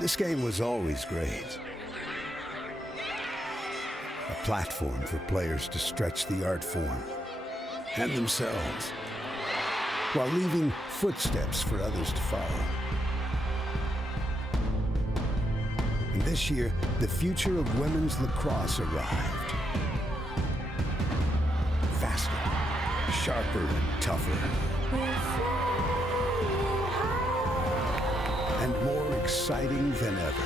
This game was always great. A platform for players to stretch the art form and themselves, while leaving footsteps for others to follow. And this year, the future of women's lacrosse arrived. Faster, sharper, and tougher. And more exciting than ever.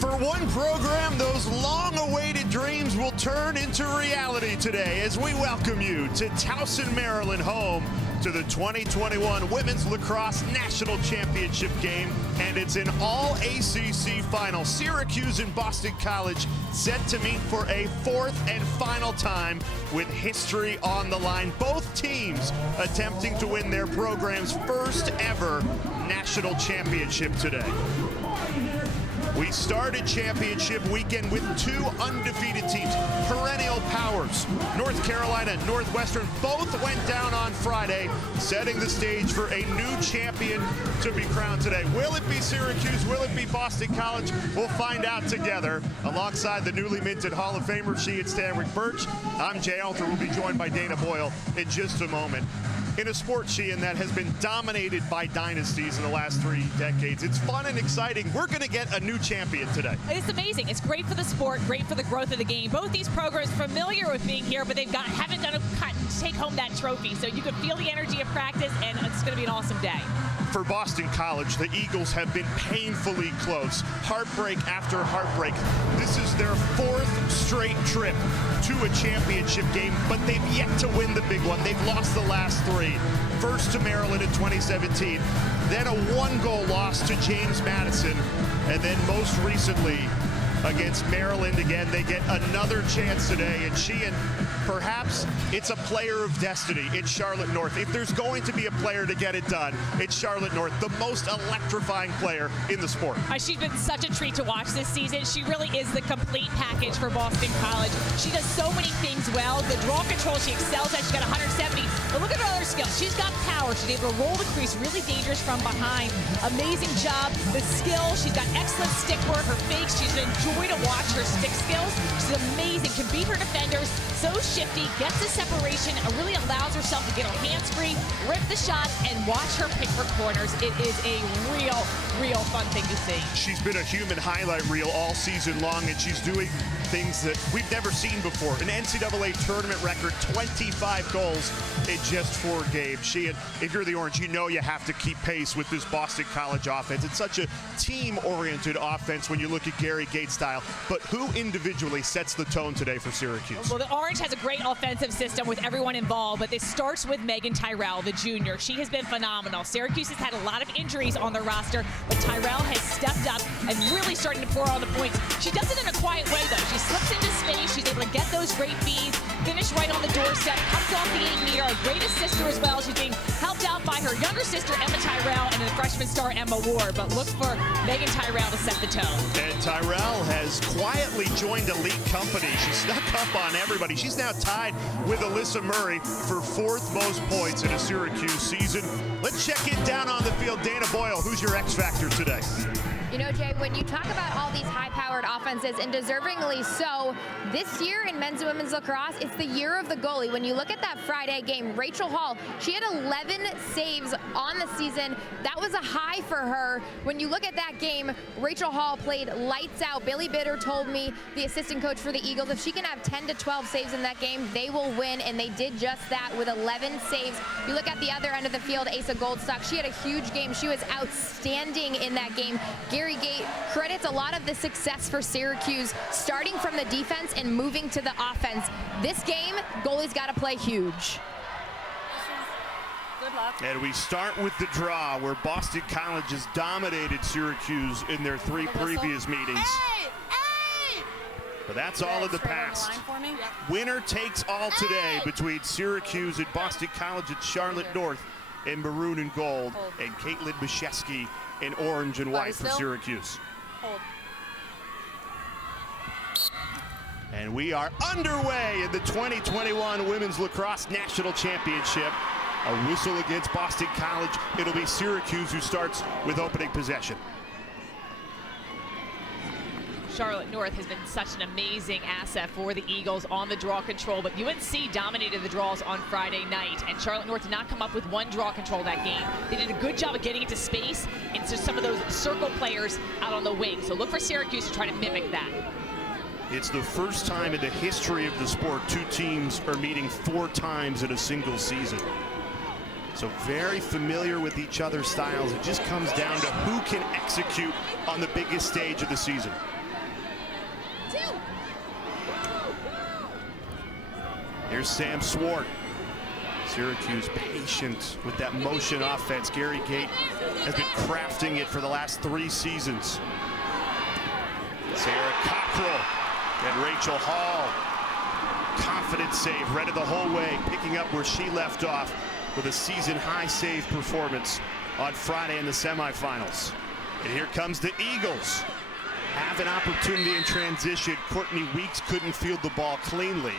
For one program, those long-awaited dreams will turn into reality today as we welcome you to Towson, Maryland, home to the 2021 Women's Lacrosse National Championship game, and it's an all-ACC final. Syracuse and Boston College set to meet for a fourth and final time with history on the line. Both teams attempting to win their program's first ever national championship today. We started championship weekend with two undefeated teams, perennial powers. North Carolina, Northwestern both went down on Friday, setting the stage for a new champion to be crowned today. Will it be Syracuse? Will it be Boston College? We'll find out together. Alongside the newly minted Hall of Famer, she and Stanwick Birch. I'm Jay Alter. We'll be joined by Dana Boyle in just a moment. In a sport, Sheehan, that has been dominated by dynasties in the last 3 decades. It's fun and exciting. We're going to get a new champion today. It's amazing. It's great for the sport, great for the growth of the game. Both these programs familiar with being here, but haven't done a take home that trophy. So you can feel the energy of practice, and it's going to be an awesome day. For Boston College, the Eagles have been painfully close. Heartbreak after heartbreak. This is their fourth straight trip to a championship game, but they've yet to win the big one. They've lost the last 3. First to Maryland in 2017, then a 1-goal loss to James Madison, and then most recently against Maryland again. They get another chance today, and Sheehan, perhaps it's a player of destiny. It's Charlotte North. If there's going to be a player to get it done, it's Charlotte North, the most electrifying player in the sport. She's been such a treat to watch this season. She really is the complete package for Boston College. She does so many things well. The draw control she excels at. She's got 170. But look at her other skills. She's got power. She's able to roll the crease, really dangerous from behind. Amazing job. The skill. She's got excellent stick work. Her fakes. She's an joy to watch. Her stick skills. She's amazing. Can beat her defenders. So shifty, gets the separation, and really allows herself to get her hands free, rip the shot, and watch her pick her corners. It is a real fun thing to see. She's been a human highlight reel all season long, and she's doing things that we've never seen before. An NCAA tournament record, 25 goals in just 4 games. Sheehan, if you're the Orange, you know you have to keep pace with this Boston College offense. It's such a team-oriented offense when you look at Gary Gates' style, but who individually sets the tone today for Syracuse? Well, the Orange has a great offensive system with everyone involved, but this starts with Megan Tyrell, the junior. She has been phenomenal. Syracuse has had a lot of injuries on their roster, but Tyrell has stepped up and really starting to pour on the points. She does it in a quiet way, though. She slips into space. She's able to get those great feeds, finish right on the doorstep, comes off the 8-meter, a great assister as well. She's being helped out by her younger sister, Emma Tyrell, and the freshman star, Emma Ward. But look for Megan Tyrell to set the tone. And Tyrell has quietly joined elite company. She snuck up on everybody. She's now tied with Alyssa Murray for 4th most points in a Syracuse season. Let's check it down on the field. Dana Boyle, who's your X factor today? You know, Jay, when you talk about all these high-powered offenses, and deservingly so, this year in men's and women's lacrosse, it's the year of the goalie. When you look at that Friday game, Rachel Hall, she had 11 saves on the season. That was a high for her. When you look at that game, Rachel Hall played lights out. Billy Bitter told me, the assistant coach for the Eagles, if she can have 10 to 12 saves in that game, they will win, and they did just that with 11 saves. You look at the other end of the field, Asa Goldstock, she had a huge game. She was outstanding in that game. Gary Gate credits a lot of the success for Syracuse, starting from the defense and moving to the offense. This game, goalie's got to play huge. The Good luck. And we start with the draw, where Boston College has dominated Syracuse in their 3 previous meetings. But that's all in the past. Winner takes all today between Syracuse and Boston College at Charlotte North in maroon and gold, and Caitlin Mashesky in orange and white for Syracuse. Hold. And we are underway in the 2021 Women's Lacrosse National Championship. A whistle against Boston College. It'll be Syracuse who starts with opening possession. Charlotte North has been such an amazing asset for the Eagles on the draw control, but UNC dominated the draws on Friday night, and Charlotte North did not come up with one draw control that game. They did a good job of getting into space into some of those circle players out on the wing. So look for Syracuse to try to mimic that. It's the first time in the history of the sport 2 teams are meeting 4 times in a single season. So very familiar with each other's styles. It just comes down to who can execute on the biggest stage of the season. Here's Sam Swart. Syracuse patient with that motion offense. Gary Gate has been crafting it for the last 3 seasons. Sarah Cockrell and Rachel Hall. Confident save, read it the whole way, picking up where she left off with a season-high save performance on Friday in the semifinals. And here comes the Eagles. Have an opportunity in transition. Courtney Weeks couldn't field the ball cleanly.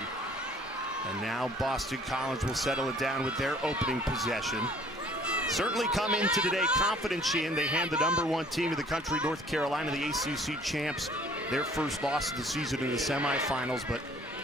And now Boston College will settle it down with their opening possession. Certainly come into today confident, Sheehan. They hand the #1 team of the country, North Carolina, the ACC champs, their first loss of the season in the semifinals. But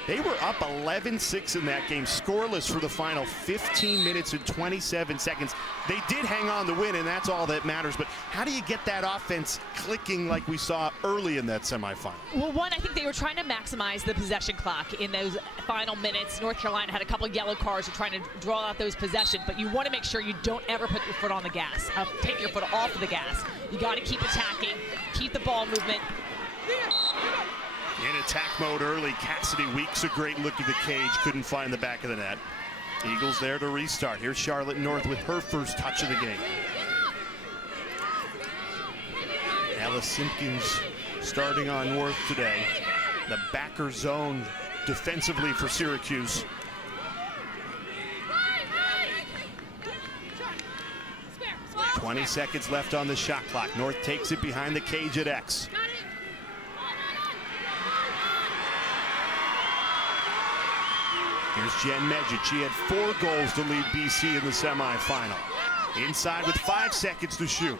they were up 11-6 in that game, scoreless for the final 15 minutes and 27 seconds. They did hang on to win, and that's all that matters. But how do you get that offense clicking like we saw early in that semifinal? Well, one, I think they were trying to maximize the possession clock in those final minutes. North Carolina had a couple of yellow cards to trying to draw out those possessions, but you want to make sure you don't ever put your foot on the gas, take your foot off of the gas. You got to keep attacking, keep the ball movement. In attack mode early, Cassidy Weeks, a great look at the cage, couldn't find the back of the net. Eagles there to restart. Here's Charlotte North with her first touch of the game. Ella Simpkins starting on North today. The backer zone defensively for Syracuse. "20 seconds left on the shot clock. North takes it behind the cage at X. Here's Jen Medjid. She had 4 goals to lead BC in the semifinal. Inside with 5 seconds to shoot.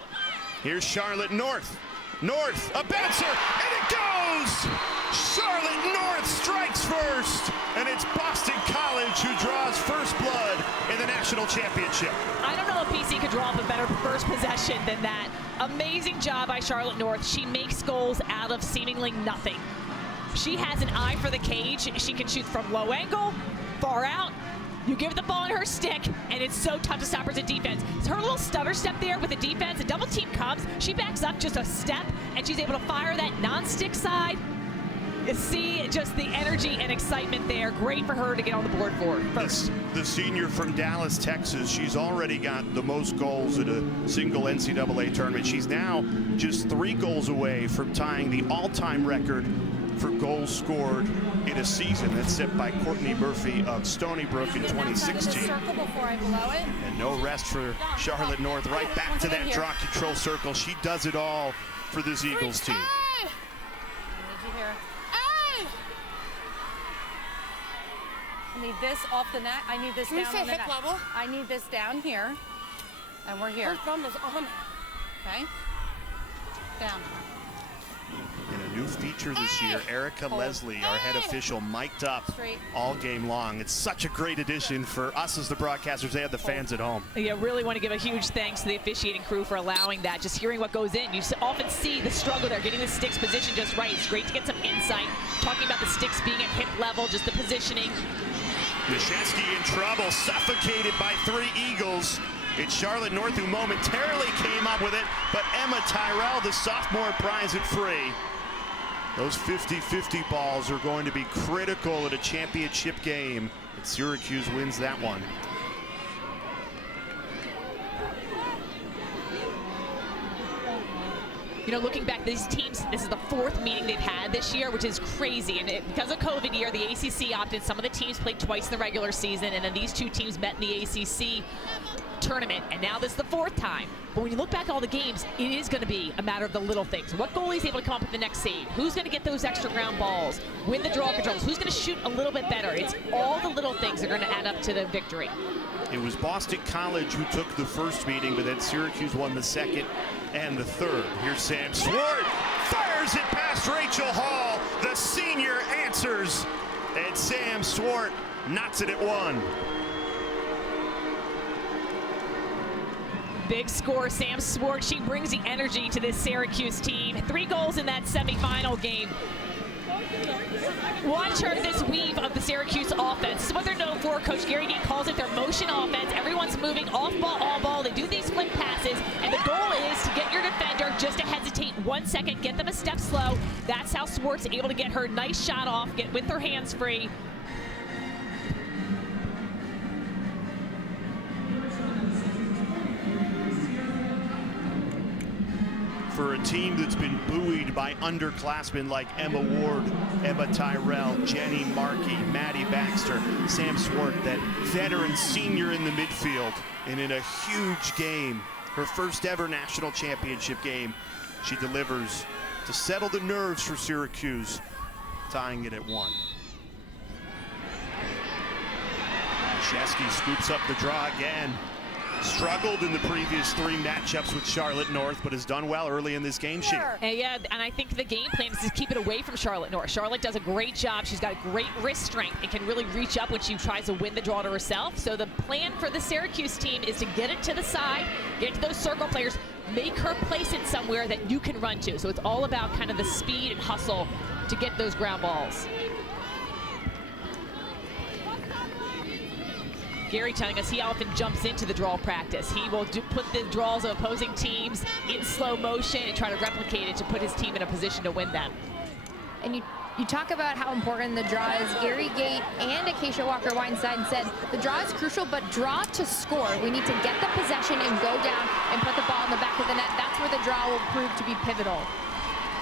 Here's Charlotte North. North, a bouncer, and it goes! Charlotte North strikes first, and it's Boston College who draws first blood in the national championship. I don't know if BC could draw up a better first possession than that. Amazing job by Charlotte North. She makes goals out of seemingly nothing. She has an eye for the cage. She can shoot from low angle, far out. You give the ball in her stick, and it's so tough to stop her to defense. It's her little stutter step there with the defense. A double team comes, she backs up just a step, and she's able to fire that non-stick side. You see just the energy and excitement there. Great for her to get on the board for first. The senior from Dallas, Texas, she's already got the most goals in a single NCAA tournament. She's now just 3 goals away from tying the all-time record for goals scored in a season. That's set by Courtney Murphy of Stony Brook in 2016. And no rest for Charlotte North. Right back to that draw control circle. She does it all for this Eagles team. I need this off the net. I need this down on the net. Level? I need this down here. And we're here. Her thumb is on. Okay. Down. In a new feature this year, Erica Leslie, our head official, mic'd up all game long. It's such a great addition for us as the broadcasters and the fans at home. Yeah, really want to give a huge thanks to the officiating crew for allowing that. Just hearing what goes in, you often see the struggle there, getting the sticks positioned just right. It's great to get some insight, talking about the sticks being at hip level, just the positioning. Mashesky in trouble, suffocated by 3 Eagles. It's Charlotte North who momentarily came up with it, but Emma Tyrell, the sophomore, pries it free. Those 50-50 balls are going to be critical at a championship game, and Syracuse wins that one. You know, looking back, these teams, this is the 4th meeting they've had this year, which is crazy. And because of COVID year, the ACC opted. Some of the teams played twice in the regular season, and then these 2 teams met in the ACC tournament, and now this is the 4th time. But when you look back at all the games, it is going to be a matter of the little things. What goalie is able to come up with the next save? Who's going to get those extra ground balls? Win the draw controls? Who's going to shoot a little bit better? It's all the little things that are going to add up to the victory. It was Boston College who took the first meeting, but then Syracuse won the second and the third. Here's Sam Swart, fires it past Rachel Hall. The senior answers, and Sam Swart knocks it at 1. Big score, Sam Swart. She brings the energy to this Syracuse team. 3 goals in that semifinal game. Watch her, this weave of the Syracuse offense. This is what they're known for. Coach Gary Gate calls it their motion offense. Everyone's moving off ball, all ball. They do these flip passes, and the goal is to get your defender just to hesitate 1 second, get them a step slow. That's how Swart's able to get her nice shot off, get with her hands free. For a team that's been buoyed by underclassmen like Emma Ward, Emma Tyrell, Jenny Markey, Maddie Baxter, Sam Swart, that veteran senior in the midfield, and in a huge game, her first ever national championship game, she delivers to settle the nerves for Syracuse, tying it at 1. Shesky scoops up the draw again. Struggled in the previous 3 matchups with Charlotte North, but has done well early in this game. And I think the game plan is to keep it away from Charlotte North. Charlotte does a great job. She's got great wrist strength and can really reach up when she tries to win the draw to herself. So the plan for the Syracuse team is to get it to the side, get to those circle players, make her place it somewhere that you can run to. So it's all about kind of the speed and hustle to get those ground balls. Gary telling us he often jumps into the draw practice. He will put the draws of opposing teams in slow motion and try to replicate it to put his team in a position to win them. And you talk about how important the draw is. Gary Gate and Acacia Walker-Weinstein said the draw is crucial, but draw to score. We need to get the possession and go down and put the ball in the back of the net. That's where the draw will prove to be pivotal.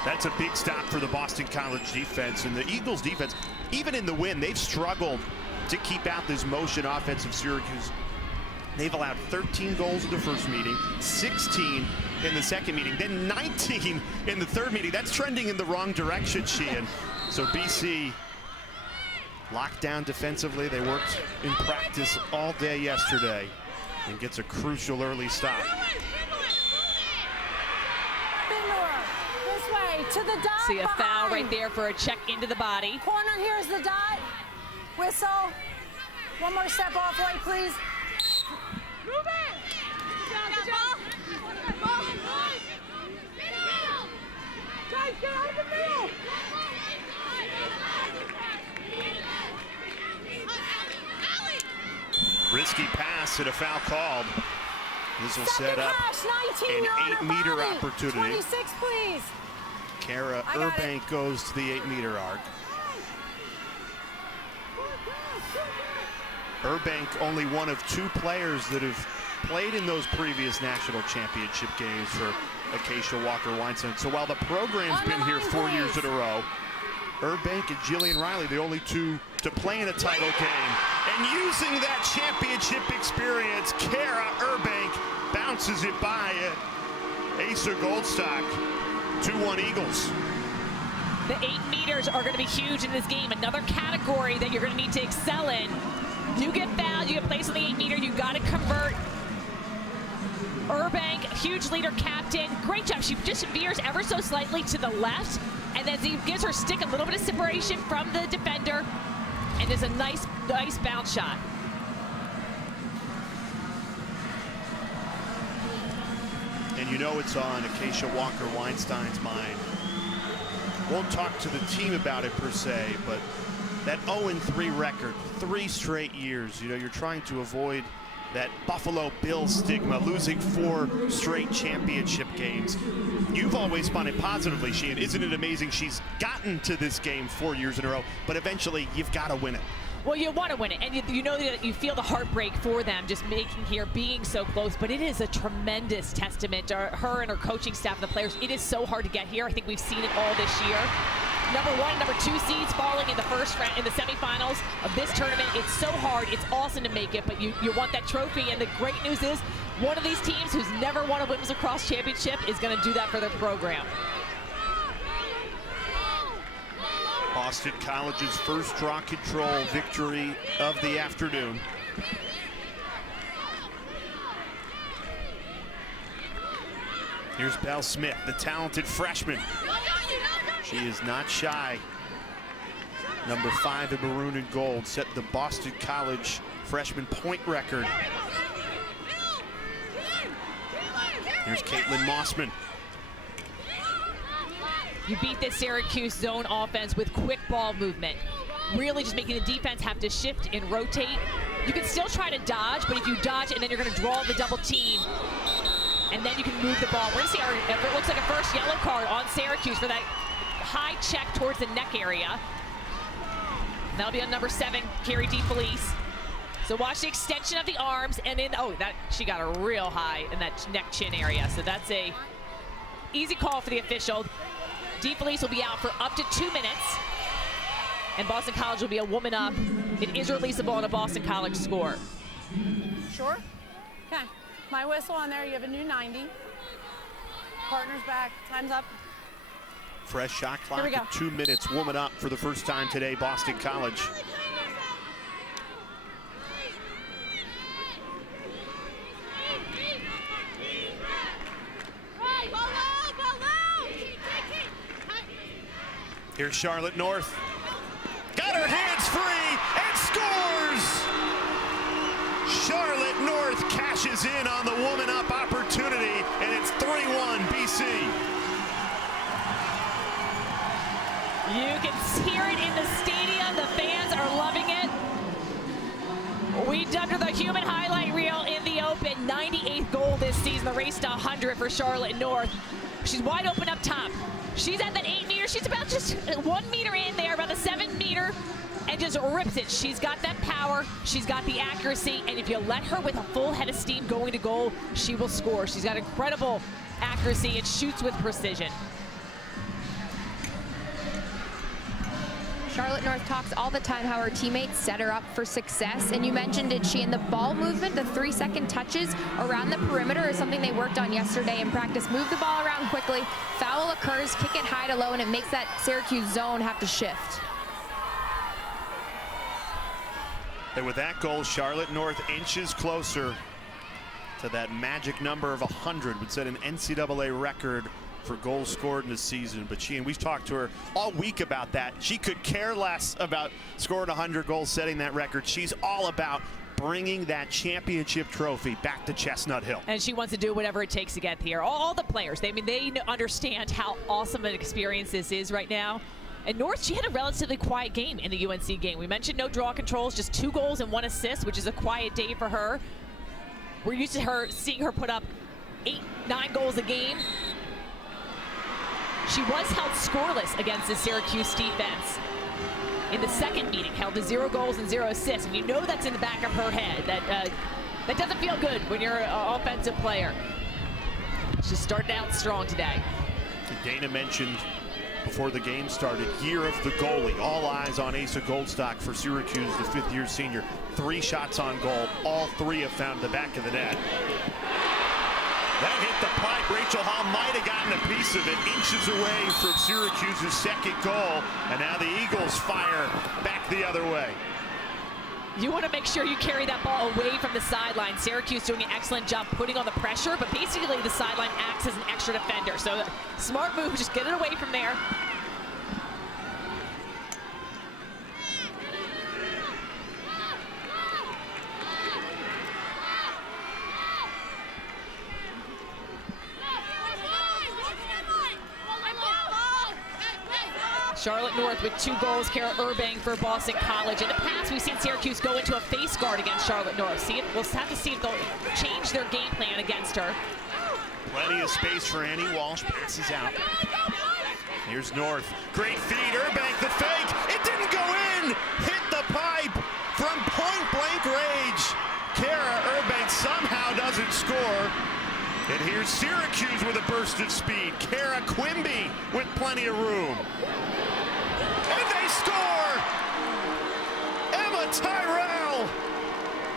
That's a big stop for the Boston College defense. And the Eagles defense, even in the win, they've struggled to keep out this motion offense of Syracuse. They've allowed 13 goals in the first meeting, 16 in the second meeting, then 19 in the third meeting. That's trending in the wrong direction, Sheehan. So BC locked down defensively. They worked in practice all day yesterday and gets a crucial early stop. This way, to the dot. See a foul right there for a check into the body. Corner, here's the dot. Whistle. One more step off right, please. Move it! Good job. Guys, get out of the middle! Risky pass and a foul called. This will set up an 8-meter opportunity. 26, please. Kara Urbank goes to the 8-meter arc. Urbank, only one of 2 players that have played in those previous national championship games for Acacia Walker-Weinstein. So while the program's been here 4 years in a row, Urbank and Jillian Riley, the only 2 to play in a title game. And using that championship experience, Kara Urbank bounces it by Asa Goldstock. 2-1 Eagles. The 8 meters are going to be huge in this game. Another category that you're going to need to excel in. You get fouled, you get placed on the 8-meter, you got to convert. Urbank, huge leader, captain, great job. She just veers ever so slightly to the left, and then he gives her stick a little bit of separation from the defender, and there's a nice bounce shot. And you know it's on Acacia Walker-Weinstein's mind. Won't talk to the team about it per se, but that 0-3 record, 3 straight years. You know, you're trying to avoid that Buffalo Bills stigma, losing 4 straight championship games. You've always spun it positively, Sheehan. Isn't it amazing she's gotten to this game 4 years in a row, but eventually you've got to win it. Well, you want to win it, and you know that you feel the heartbreak for them just making here, being so close, but it is a tremendous testament to her and her coaching staff and the players. It is so hard to get here. I think we've seen it all this year. Number 1, number 2 seeds falling in the first round, in the semifinals of this tournament. It's so hard. It's awesome to make it, but you want that trophy, and the great news is one of these teams who's never won a women's lacrosse championship is going to do that for their program. Boston College's first draw control victory of the afternoon. Here's Belle Smith, the talented freshman. She is not shy. Number 5 in maroon and gold, set the Boston College freshman point record. Here's Caitlin Mossman. You beat this Syracuse zone offense with quick ball movement. Really just making the defense have to shift and rotate. You can still try to dodge, but if you dodge and then you're going to draw the double team, and then you can move the ball. We're going to see it looks like a first yellow card on Syracuse for that high check towards the neck area. And that'll be on number 7, Carrie DeFelice. So watch the extension of the arms, and then, she got a real high in that neck chin area. So that's a easy call for the official. DeFelice will be out for up to 2 minutes, and Boston College will be a woman up. It is releasable on a Boston College score. Sure? Okay. My whistle on there, you have a new 90. Partners back, time's up. Fresh shot clock at 2 minutes, woman up for the first time today, Boston College. Here's Charlotte North. Got her hands free and scores! Charlotte North cashes in on the woman up opportunity, and it's 3-1 BC. You can hear it in the stadium. The fans are loving it. We dubbed her the human highlight reel in the Open. 98th goal this season, the race to 100 for Charlotte North. She's wide open up top. She's at that 8 meter. She's about just 1 meter in there, about the 7 meter, and just rips it. She's got that power. She's got the accuracy. And if you let her with a full head of steam going to goal, she will score. She's got incredible accuracy and shoots with precision. Charlotte North talks all the time how her teammates set her up for success, and you mentioned it, she in the ball movement, the 3-second touches around the perimeter is something they worked on yesterday in practice. Move the ball around quickly, foul occurs, kick it high to low, and it makes that Syracuse zone have to shift. And with that goal, Charlotte North inches closer to that magic number of 100, would set an NCAA record for goals scored in the season. But we've talked to her all week about that. She could care less about scoring 100 goals, setting that record. She's all about bringing that championship trophy back to Chestnut Hill. And she wants to do whatever it takes to get here. All the players, they understand how awesome an experience this is right now. And North, she had a relatively quiet game in the UNC game. We mentioned no draw controls, just 2 goals and 1 assist, which is a quiet day for her. We're used to seeing her put up 8, 9 goals a game. She was held scoreless against the Syracuse defense in the second meeting, held to 0 goals and 0 assists. And you know that's in the back of her head. That doesn't feel good when you're an offensive player. She started out strong today. Dana mentioned before the game started, year of the goalie. All eyes on Asa Goldstock for Syracuse, the 5th-year senior. 3 shots on goal. All 3 have found the back of the net. That hit the pipe. Rachel Hall might have gotten a piece of it, inches away from Syracuse's second goal. And now the Eagles fire back the other way. You want to make sure you carry that ball away from the sideline. Syracuse doing an excellent job putting on the pressure, but basically the sideline acts as an extra defender. So smart move, just get it away from there. Charlotte North with 2 goals. Kara Urbang for Boston College. In the past, we've seen Syracuse go into a face guard against Charlotte North. We'll have to see if they'll change their game plan against her. Plenty of space for Annie Walsh. Passes out. Here's North. Great feed. Urbang the fake. It didn't go in. Hit the pipe. doesn't score. And here's Syracuse with a burst of speed. Kara Quimby with plenty of room. And they score! Emma Tyrell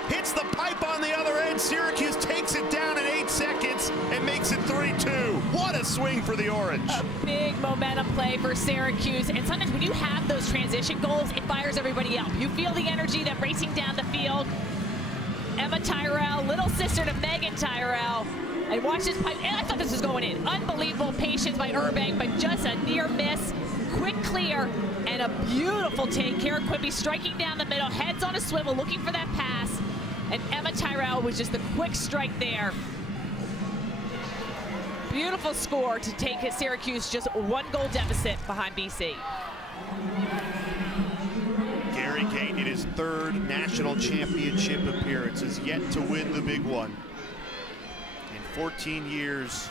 hits the pipe on the other end. Syracuse takes it down in 8 seconds and makes it 3-2. What a swing for the Orange. A big momentum play for Syracuse. And sometimes when you have those transition goals, it fires everybody up. You feel the energy that racing down the field. Emma Tyrell, little sister to Megan Tyrell. And watch this pipe. And I thought this was going in. Unbelievable patience by Urbank, but just a near miss. Quick clear and a beautiful take. Kara Quimby striking down the middle, heads on a swivel, looking for that pass. And Emma Tyrell was just the quick strike there. Beautiful score to take Syracuse just 1 goal deficit behind BC. Gary Gate in his 3rd national championship appearance is yet to win the big one. In 14 years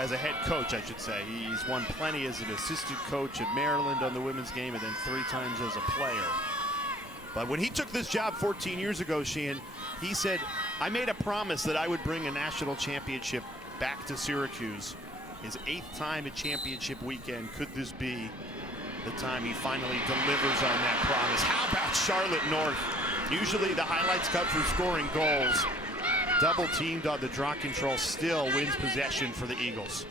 as a head coach, I should say. He's won plenty as an assistant coach at Maryland on the women's game and then 3 times as a player. But when he took this job 14 years ago, Sheehan, he said, I made a promise that I would bring a national championship back to Syracuse. His 8th time at championship weekend. Could this be the time he finally delivers on that promise? How about Charlotte North? Usually the highlights cut for scoring goals. Double teamed on the draw control, still wins possession for the Eagles.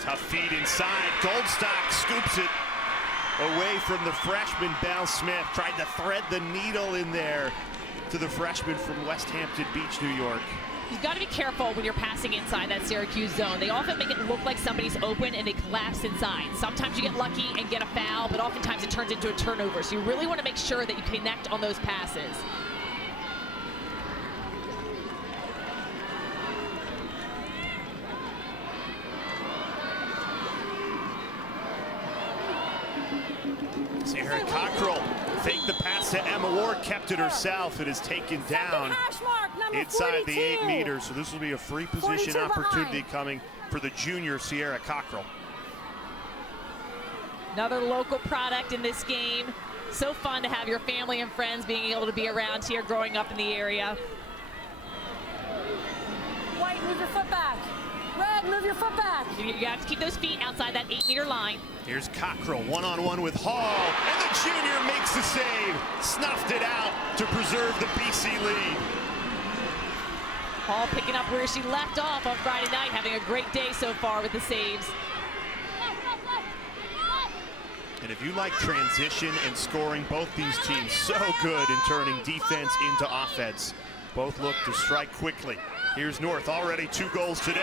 Tough feed inside. Goldstock scoops it away from the freshman Belle Smith. Tried to thread the needle in there to the freshman from West Hampton Beach, New York. You've got to be careful when you're passing inside that Syracuse zone. They often make it look like somebody's open and they collapse inside. Sometimes you get lucky and get a foul, but oftentimes it turns into a turnover. So you really want to make sure that you connect on those passes. Sarah Cockrell faked the pass to Emma Ward, kept it herself. It is taken down inside the 8 meters. So this will be a free position opportunity coming for the junior Sierra Cockrell. Another local product in this game. So fun to have your family and friends being able to be around here growing up in the area. White, move your foot back. Red, move your foot back. You have to keep those feet outside that 8-meter line. Here's Cockrell, one-on-one with Hall, and the junior makes the save. Snuffed it out to preserve the BC lead. Hall picking up where she left off on Friday night, having a great day so far with the saves. And if you like transition and scoring, both these teams so good in turning defense into offense. Both look to strike quickly. Here's North, already 2 goals today.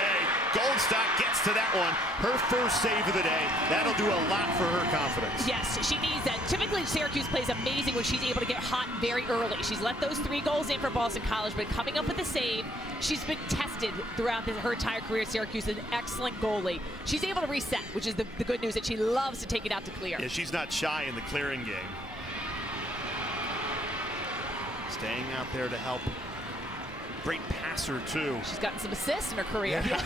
Goldstock gets to that one. Her first save of the day. That'll do a lot for her confidence. Yes, she needs that. Typically, Syracuse plays amazing when she's able to get hot very early. She's let those 3 goals in for Boston College, but coming up with a save, she's been tested throughout her entire career at Syracuse. An excellent goalie. She's able to reset, which is the good news, that she loves to take it out to clear. Yeah, she's not shy in the clearing game. Staying out there to help. Great passer, too. She's gotten some assists in her career. Yeah.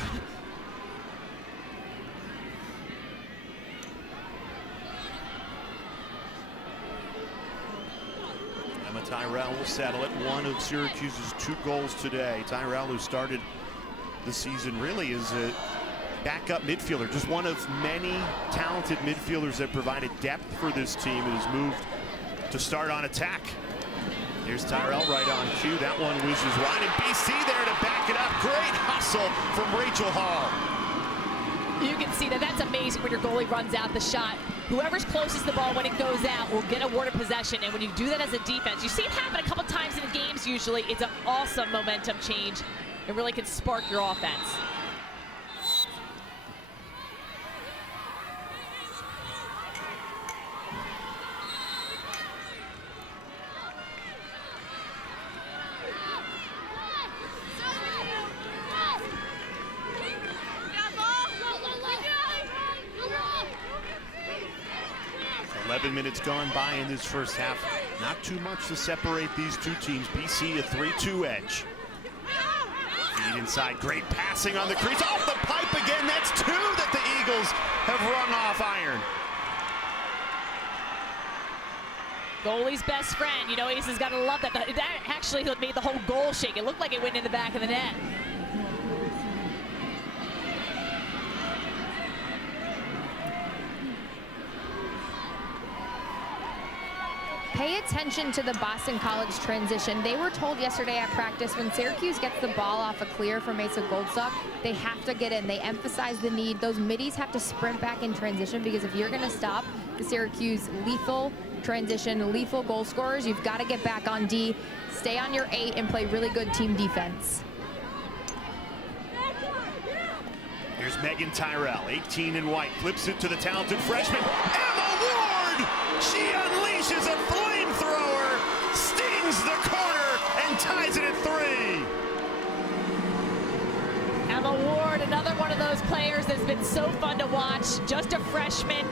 Emma Tyrell will settle it. One of Syracuse's 2 goals today. Tyrell, who started the season really as a backup midfielder, just one of many talented midfielders that provided depth for this team, and has moved to start on attack. Here's Tyrell right on cue. That one whizzes wide, and BC there to back it up. Great hustle from Rachel Hall. You can see that that's amazing when your goalie runs out the shot. Whoever's closest to the ball when it goes out will get awarded possession, and when you do that as a defense, you see it happen a couple times in games usually. It's an awesome momentum change. It really can spark your offense. Minutes gone by in this first half. Not too much to separate these 2 teams. BC a 3-2 edge. Feed inside, great passing on the crease, off the pipe again. That's 2 that the Eagles have rung off iron. Goalie's best friend, you know, Ace has got to love that. That actually made the whole goal shake. It looked like it went in the back of the net. Pay attention to the Boston College transition. They were told yesterday at practice when Syracuse gets the ball off a clear from Mesa Goldstock, they have to get in. They emphasize the need. Those middies have to sprint back in transition, because if you're going to stop the Syracuse lethal transition, lethal goal scorers, you've got to get back on D, stay on your 8, and play really good team defense. Here's Megan Tyrell, 18 in white, flips it to the talented freshman, Emma Ward! She unleashes a flamethrower, stings the corner, and ties it at 3. Emma Ward, another one of those players that's been so fun to watch. Just a freshman,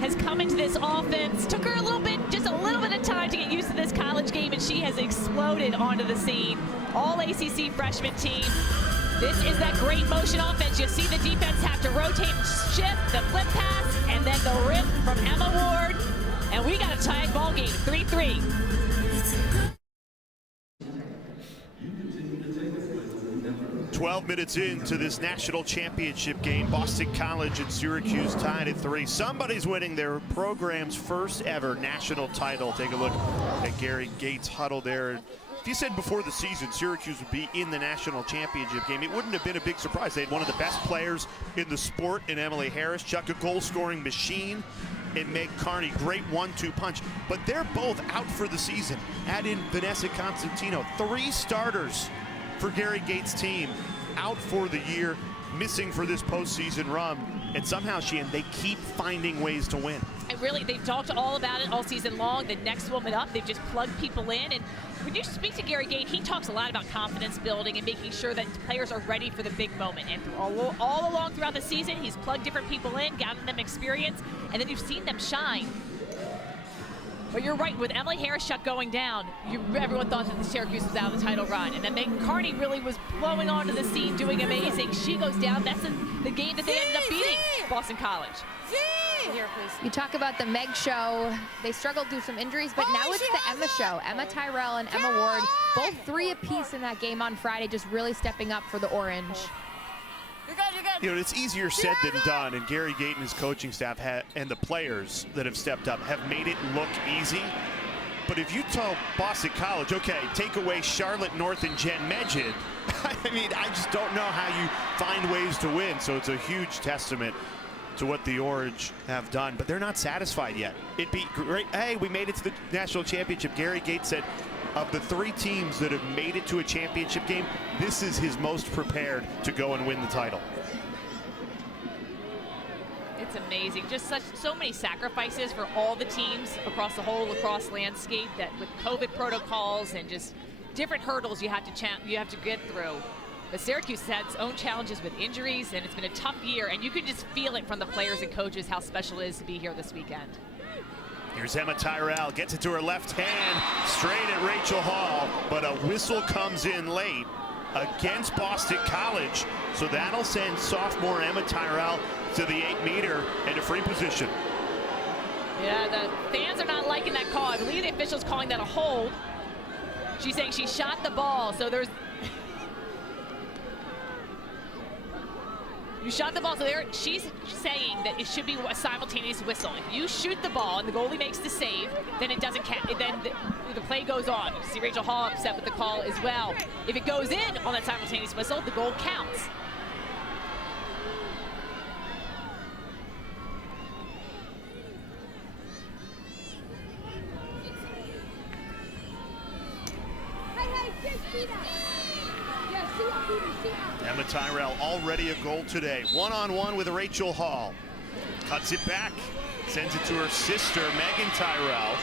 has come into this offense. Took her a little bit, just a little bit of time to get used to this college game, and she has exploded onto the scene. All ACC freshman team. This is that great motion offense. You see the defense have to rotate and shift, the flip pass, and then the rip from Emma Ward. And we got a tied ball game, 3-3. "12 minutes into this national championship game, Boston College and Syracuse tied at 3. Somebody's winning their program's first ever national title. Take a look at Gary Gates' huddle there. If you said before the season Syracuse would be in the national championship game, it wouldn't have been a big surprise. They had one of the best players in the sport in Emily Harris, Chuck, a goal-scoring machine, and Meg Carney, great 1-2 punch. But they're both out for the season. Add in Vanessa Constantino, 3 starters for Gary Gates' team, out for the year, missing for this postseason run. And somehow, Sheehan, they keep finding ways to win. And really, they've talked all about it all season long. The next woman up, they've just plugged people in. And when you speak to Gary Gate, he talks a lot about confidence building and making sure that players are ready for the big moment. And all along throughout the season, he's plugged different people in, gotten them experience, and then you've seen them shine. But you're right, with Emily Harris shut going down, everyone thought that the Syracuse was out of the title run. And then Megan Carney really was blowing onto the scene, doing amazing. She goes down. That's the game that they ended up beating Boston College. Here, please. You talk about the Meg show. They struggled through some injuries, but now it's the Emma show. Emma Tyrell and Emma Ward, both 3 apiece in that game on Friday, just really stepping up for the Orange. You know, it's easier said than done, and Gary Gate and his coaching staff and the players that have stepped up have made it look easy. But if you tell Boston College, okay, take away Charlotte North and Jen Medjid, I mean, I just don't know how you find ways to win. So it's a huge testament to what the Orange have done, but they're not satisfied yet. It'd be great. Hey, we made it to the national championship. Gary Gates said, of the 3 teams that have made it to a championship game, this is his most prepared to go and win the title. It's amazing. Just so many sacrifices for all the teams across the whole lacrosse landscape, that with COVID protocols and just different hurdles you have to get through. But Syracuse has had its own challenges with injuries, and it's been a tough year, and you can just feel it from the players and coaches how special it is to be here this weekend. Here's Emma Tyrell, gets it to her left hand, straight at Rachel Hall, but a whistle comes in late against Boston College, so that'll send sophomore Emma Tyrell to the 8-meter and a free position. Yeah, the fans are not liking that call. I believe the official's calling that a hold. She's saying she shot the ball, so there's... You shot the ball, so she's saying that it should be a simultaneous whistle. If you shoot the ball and the goalie makes the save, then it doesn't count. Then the play goes on. You see Rachel Hall upset with the call as well. If it goes in on that simultaneous whistle, the goal counts. Emma Tyrell already a goal today. One-on-one with Rachel Hall. Cuts it back, sends it to her sister, Megan Tyrell.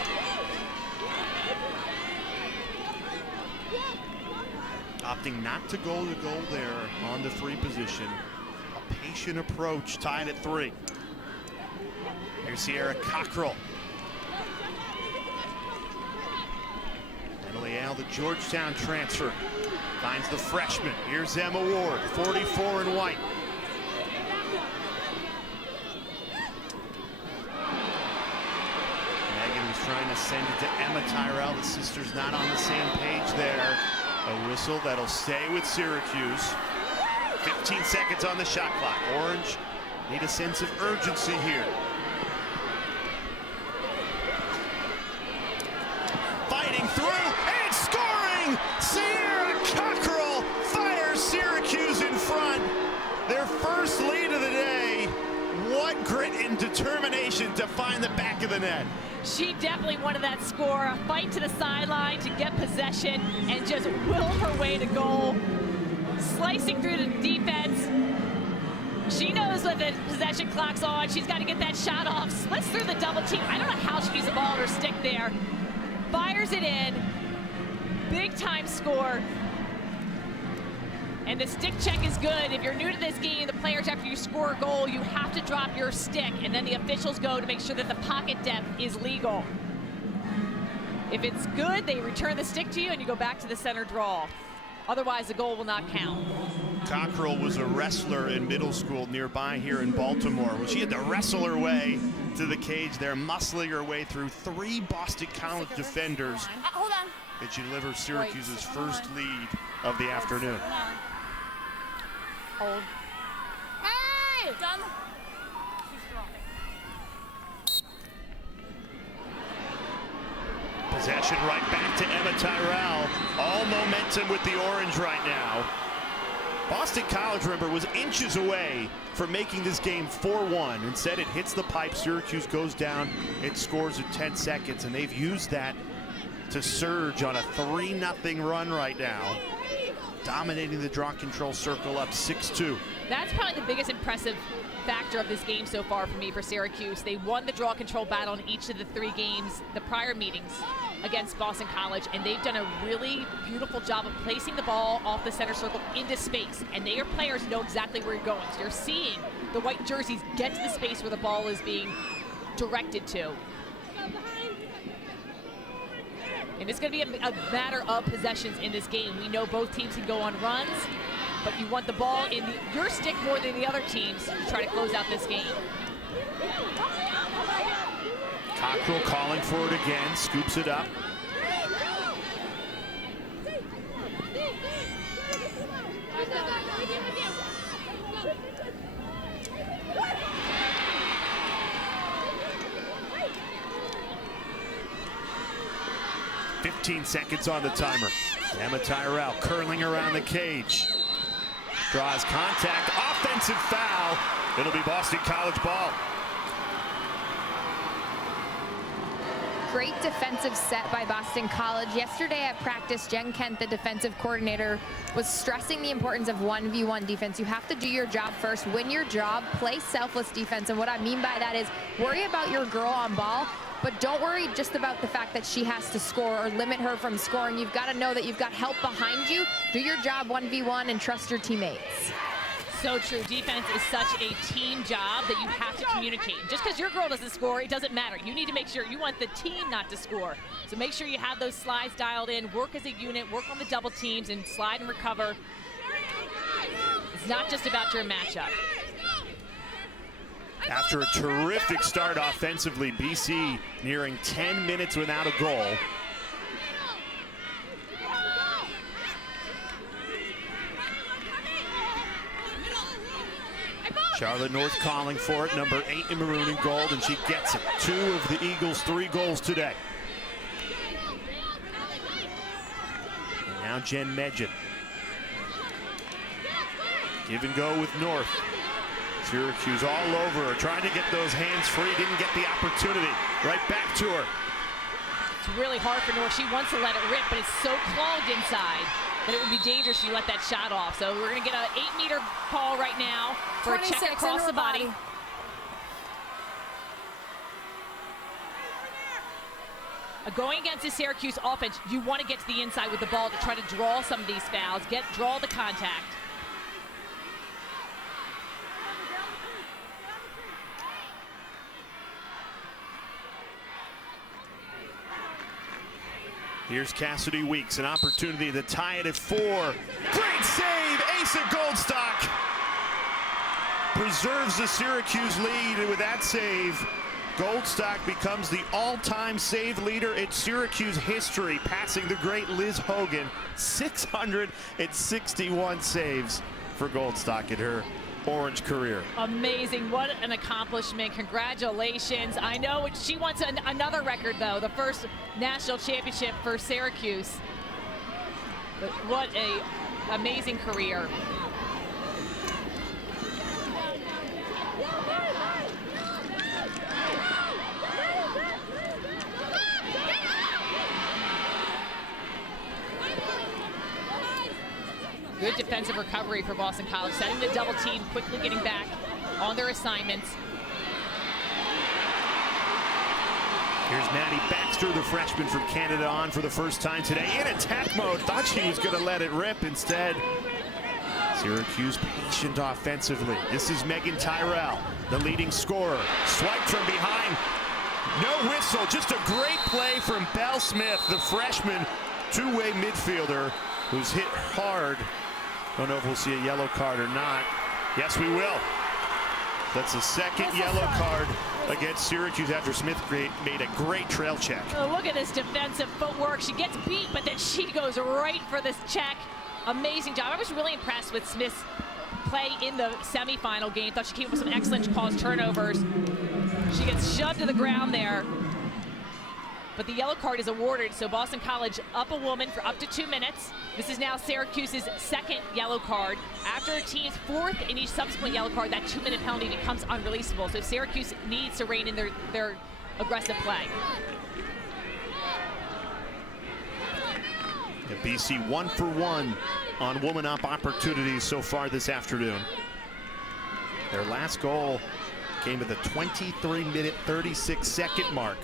Opting not to go there on the free position. A patient approach, tied at 3. Here's Sierra Cockrell. Emily Ale, the Georgetown transfer, finds the freshman. Here's Emma Ward, 44 in white. Megan was trying to send it to Emma Tyrell. The sisters not on the same page there. A whistle that'll stay with Syracuse. 15 seconds on the shot clock. Orange need a sense of urgency here. Fighting through and scoring! Sierra Cockrell fires Syracuse in front. Their first lead of the day. What grit and determination to find the back of the net. She definitely wanted that score. A fight to the sideline to get possession and just will her way to goal. Slicing through the defense. She knows when the possession clock's on. She's got to get that shot off. Splits through the double team. I don't know how she gets the ball on her stick there. Fires it in. Big time score. And the stick check is good. If you're new to this game, the players, after you score a goal, you have to drop your stick, and then the officials go to make sure that the pocket depth is legal. If it's good, they return the stick to you, and you go back to the center draw. Otherwise, the goal will not count. Cockrell was a wrestler in middle school nearby here in Baltimore. Well, she had to wrestle her way to the cage there, muscling her way through 3 Boston College defenders. Hold on. And she delivers Syracuse's first lead of the afternoon. Hold. Hey! Done. Possession right back to Emma Tyrell. All momentum with the Orange right now. Boston College, remember, was inches away from making this game 4-1. Instead, it hits the pipe. Syracuse goes down. It scores in 10 seconds, and they've used that to surge on a 3-0 run right now. Dominating the draw control circle, up 6-2. That's probably the biggest impressive factor of this game so far for me for Syracuse. They won the draw control battle in each of the 3 games, the prior meetings against Boston College, and they've done a really beautiful job of placing the ball off the center circle into space, and their players know exactly where you're going. So you're seeing the white jerseys get to the space where the ball is being directed to. And it's going to be a matter of possessions in this game. We know both teams can go on runs, but you want the ball in your stick more than the other teams to try to close out this game. Cockrell calling for it again, scoops it up. "15 seconds on the timer. Emma Tyrell curling around the cage. Draws contact, offensive foul. It'll be Boston College ball. Great defensive set by Boston College. Yesterday at practice, Jen Kent, the defensive coordinator, was stressing the importance of 1v1 defense. You have to do your job first, win your job, play selfless defense. And what I mean by that is worry about your girl on ball, but don't worry just about the fact that she has to score or limit her from scoring. You've got to know that you've got help behind you. Do your job 1v1 and trust your teammates. So true. Defense is such a team job that you have to communicate. Just because your girl doesn't score, it doesn't matter. You need to make sure you want the team not to score. So make sure you have those slides dialed in, work as a unit, work on the double teams, and slide and recover. It's not just about your matchup. After a terrific start offensively, BC nearing 10 minutes without a goal. Charlotte North calling for it, number 8 in maroon and gold, and she gets it. 2 of the Eagles' 3 goals today. And now Jen Medjid. Give and go with North. Syracuse all over her, trying to get those hands free, didn't get the opportunity. Right back to her. It's really hard for North. She wants to let it rip, but it's so clogged inside that it would be dangerous if you let that shot off. So we're going to get an 8-meter call right now for a check across the body. Going against the Syracuse offense, you want to get to the inside with the ball to try to draw some of these fouls, draw the contact. Here's Cassidy Weeks, an opportunity to tie it at 4. Great save, Asa Goldstock preserves the Syracuse lead, and with that save, Goldstock becomes the all-time save leader in Syracuse history, passing the great Liz Hogan. 661 saves for Goldstock in her Orange career. Amazing, what an accomplishment. Congratulations. I know she wants another record though, the first national championship for Syracuse. But what a amazing career. Good defensive recovery for Boston College, setting the double team, quickly getting back on their assignments. Here's Maddie Baxter, the freshman from Canada, on for the first time today in attack mode. Thought she was going to let it rip. Instead, Syracuse patient offensively. This is Megan Tyrell, the leading scorer. Swiped from behind. No whistle, just a great play from Belle Smith, the freshman two-way midfielder who's hit hard. Don't know if we'll see a yellow card or not. Yes, we will. That's the second yellow card against Syracuse after Smith made a great trail check. Oh, look at this defensive footwork. She gets beat, but then she goes right for this check. Amazing job. I was really impressed with Smith's play in the semifinal game. Thought she came up with some excellent caused turnovers. She gets shoved to the ground there. But the yellow card is awarded, so Boston College up a woman for up to 2 minutes. This is now Syracuse's second yellow card. After a team's fourth in each subsequent yellow card, that 2-minute penalty becomes unreleasable. So Syracuse needs to rein in their aggressive play. The BC 1 for 1 on woman up opportunities so far this afternoon. Their last goal came at the 23-minute, 36-second mark.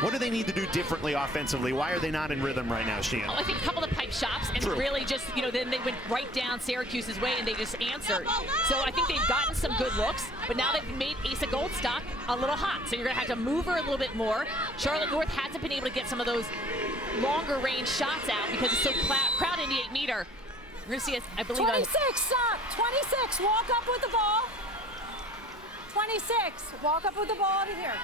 What do they need to do differently offensively? Why are they not in rhythm right now, Sheehan? Well, I think a couple of pipe shots and really just, then they went right down Syracuse's way and they just answered. So I think they've gotten some good looks, but now they've made Asa Goldstock a little hot. So you're going to have to move her a little bit more. Charlotte North hasn't been able to get some of those longer range shots out because it's so crowded in the 8-meter. We're going to see, I believe, 26, stop. 26, walk up with the ball. 26, walk up with the ball over here.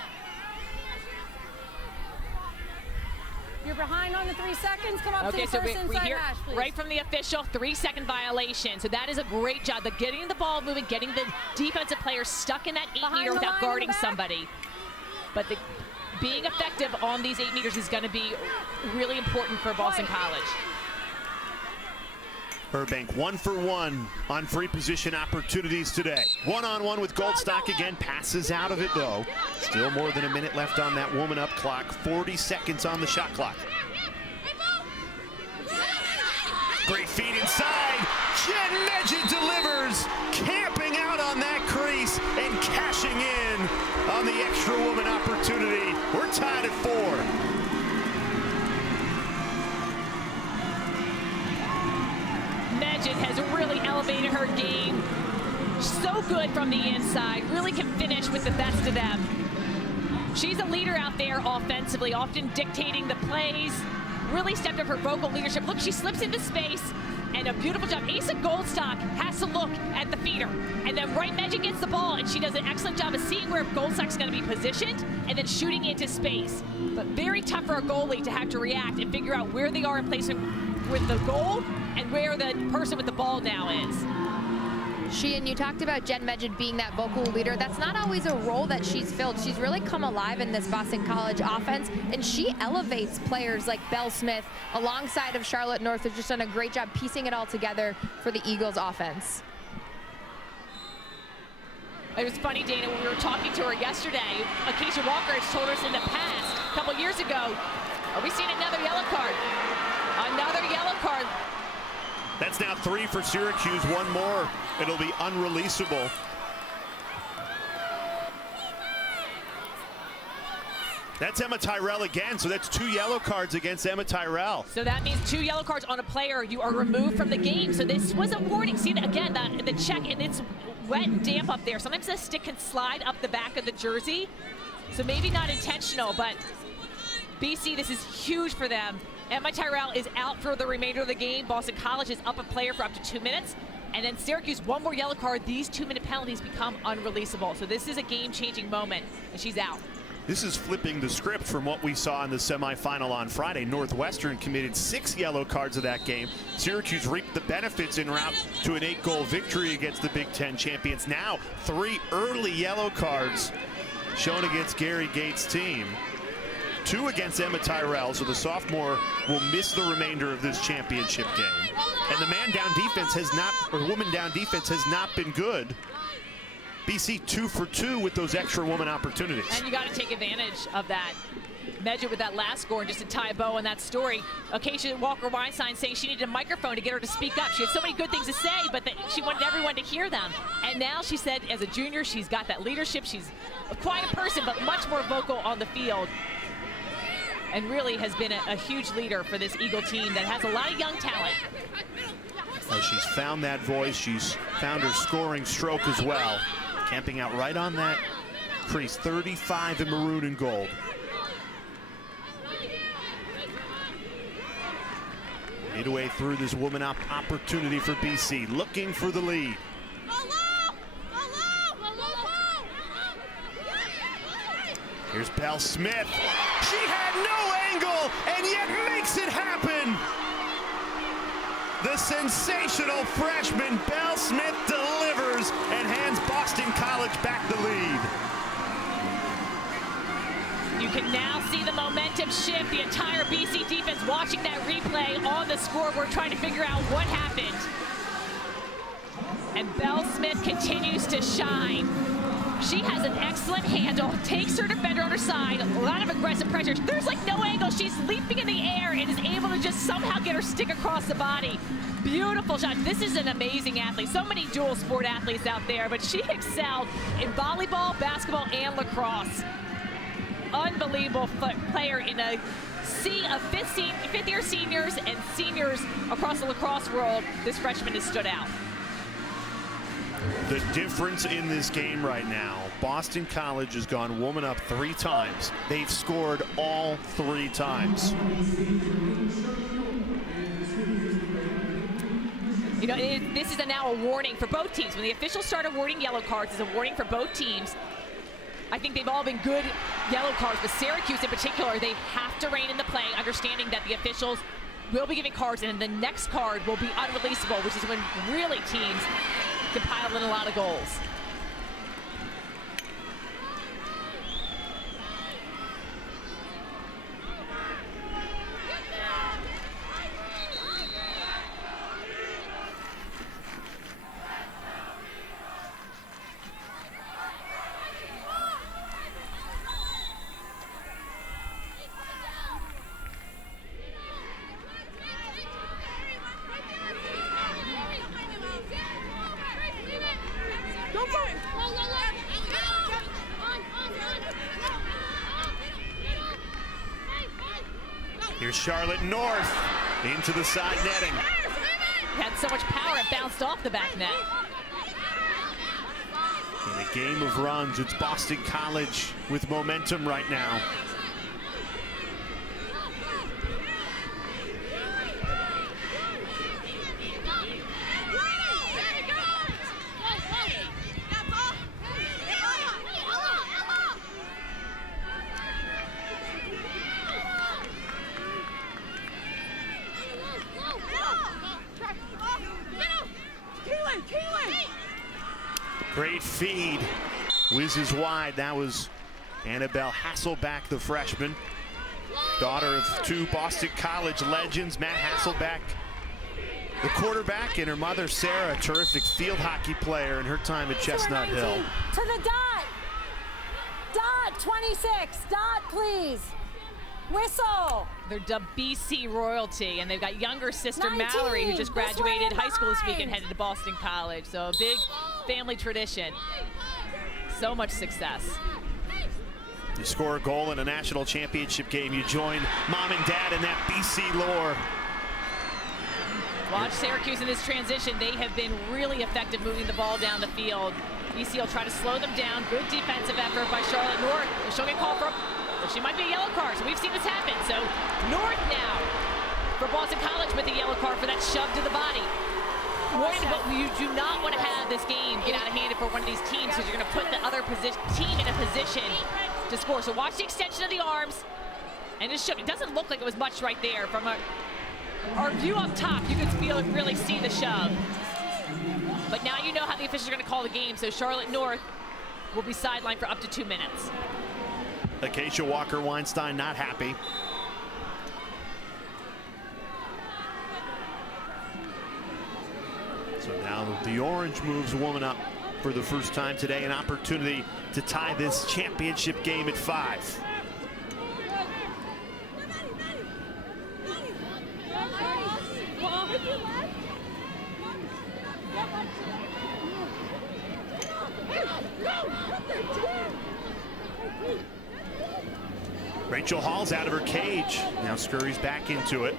You're behind on the 3 seconds. Come up to the first inside hash, please. Right from the official, 3-second violation. So that is a great job. The getting the ball moving, getting the defensive players stuck in that 8-meter without guarding somebody. But being effective on these 8 meters is going to be really important for Boston College. Burbank 1 for 1 on free position opportunities today. One-on-one with Goldstock again, passes out of it though. Still more than a minute left on that woman up clock, 40 seconds on the shot clock. Great feed inside, Jen Medjid delivers, camping out on that crease and cashing in on the extra woman opportunity. We're tied at 4. Medjid has really elevated her game. So good from the inside, really can finish with the best of them. She's a leader out there offensively, often dictating the plays, really stepped up her vocal leadership. Look, she slips into space, and a beautiful job. Asa Goldstock has to look at the feeder, and then Medjid gets the ball, and she does an excellent job of seeing where Goldstock's going to be positioned, and then shooting into space. But very tough for a goalie to have to react and figure out where they are in place with the goal and where the person with the ball now is. Sheehan, you talked about Jen Medjid being that vocal leader. That's not always a role that she's filled. She's really come alive in this Boston College offense, and she elevates players like Belle Smith alongside of Charlotte North, who's just done a great job piecing it all together for the Eagles offense. It was funny, Dana, when we were talking to her yesterday, Acacia Walker has told us in the past, a couple years ago, are we seeing another yellow card? Another yellow card. That's now 3 for Syracuse, 1 more. It'll be unreleasable. That's Emma Tyrell again, so that's 2 yellow cards against Emma Tyrell. So that means 2 yellow cards on a player. You are removed from the game. So this was a warning. See, again, the check, and it's wet and damp up there. Sometimes the stick can slide up the back of the jersey. So maybe not intentional, but BC, this is huge for them. Emma Tyrell is out for the remainder of the game. Boston College is up a player for up to 2 minutes. And then Syracuse, one more yellow card. These 2-minute penalties become unreleasable. So this is a game-changing moment, and she's out. This is flipping the script from what we saw in the semifinal on Friday. Northwestern committed 6 yellow cards of that game. Syracuse reaped the benefits en route to an 8-goal victory against the Big Ten champions. Now 3 early yellow cards shown against Gary Gates' team. 2 against Emma Tyrell, so the sophomore will miss the remainder of this championship game. And the man-down defense has not, or woman-down defense has not been good. BC 2 for 2 with those extra woman opportunities. And you got to take advantage of that. Measure with that last score, and just to tie a bow on that story, Acacia Walker-Weinstein saying she needed a microphone to get her to speak up. She had so many good things to say, but she wanted everyone to hear them. And now she said as a junior, she's got that leadership. She's a quiet person, but much more vocal on the field. And really has been a huge leader for this Eagle team that has a lot of young talent. She's found that voice. She's found her scoring stroke as well. Camping out right on that crease, 35 in maroon and gold. Midway through this woman opportunity for BC, looking for the lead. Here's Belle Smith. She had no angle and yet makes it happen. The sensational freshman Belle Smith delivers and hands Boston College back the lead. You can now see the momentum shift. The entire BC defense watching that replay on the scoreboard, trying to figure out what happened. And Belle Smith continues to shine. She has an excellent handle, takes her defender on her side, a lot of aggressive pressure. There's like no angle. She's leaping in the air and is able to just somehow get her stick across the body. Beautiful shot. This is an amazing athlete. So many dual sport athletes out there, but she excelled in volleyball, basketball, and lacrosse. Unbelievable player in a sea of fifth-year seniors and seniors across the lacrosse world. This freshman has stood out. The difference in this game right now, Boston College has gone woman up 3 times. They've scored all 3 times. You know, this is now a warning for both teams. When the officials start awarding yellow cards, it's a warning for both teams. I think they've all been good yellow cards, but Syracuse in particular, they have to rein in the play, understanding that the officials will be giving cards, and the next card will be unreleasable, which is when really teams can pile in a lot of goals. Here's Charlotte North into the side netting. Had so much power, it bounced off the back net. In a game of runs, it's Boston College with momentum right now. Great feed, whizzes wide. That was Annabelle Hasselback, the freshman, daughter of 2 Boston College legends, Matt Hasselback, the quarterback, and her mother, Sarah, a terrific field hockey player in her time at Chestnut Hill. To the dot. Dot, 26. Dot, please. Whistle. They're dubbed BC royalty, and they've got younger sister 19, Mallory, who just graduated high school this week and behind. headed to Boston College. So a big family tradition. So much success. You score a goal in a national championship game, you join mom and dad in that BC lore. Watch Syracuse in this transition. They have been really effective moving the ball down the field. BC will try to slow them down. Good defensive effort by Charlotte North. She'll get called for, she might be a yellow card, so we've seen this happen. So North now for Boston College with the yellow card for that shove to the body. Warning, but you do not want to have this game get out of hand for one of these teams because you're going to put the other team in a position to score. So watch the extension of the arms and just shove. It doesn't look like it was much right there. From our view up top, you can feel and really see the shove. But now you know how the officials are going to call the game. So Charlotte North will be sidelined for up to 2 minutes. Acacia Walker-Weinstein not happy. So now the orange moves a woman up for the first time today, an opportunity to tie this championship game at 5. Rachel Hall's out of her cage. Now scurries back into it.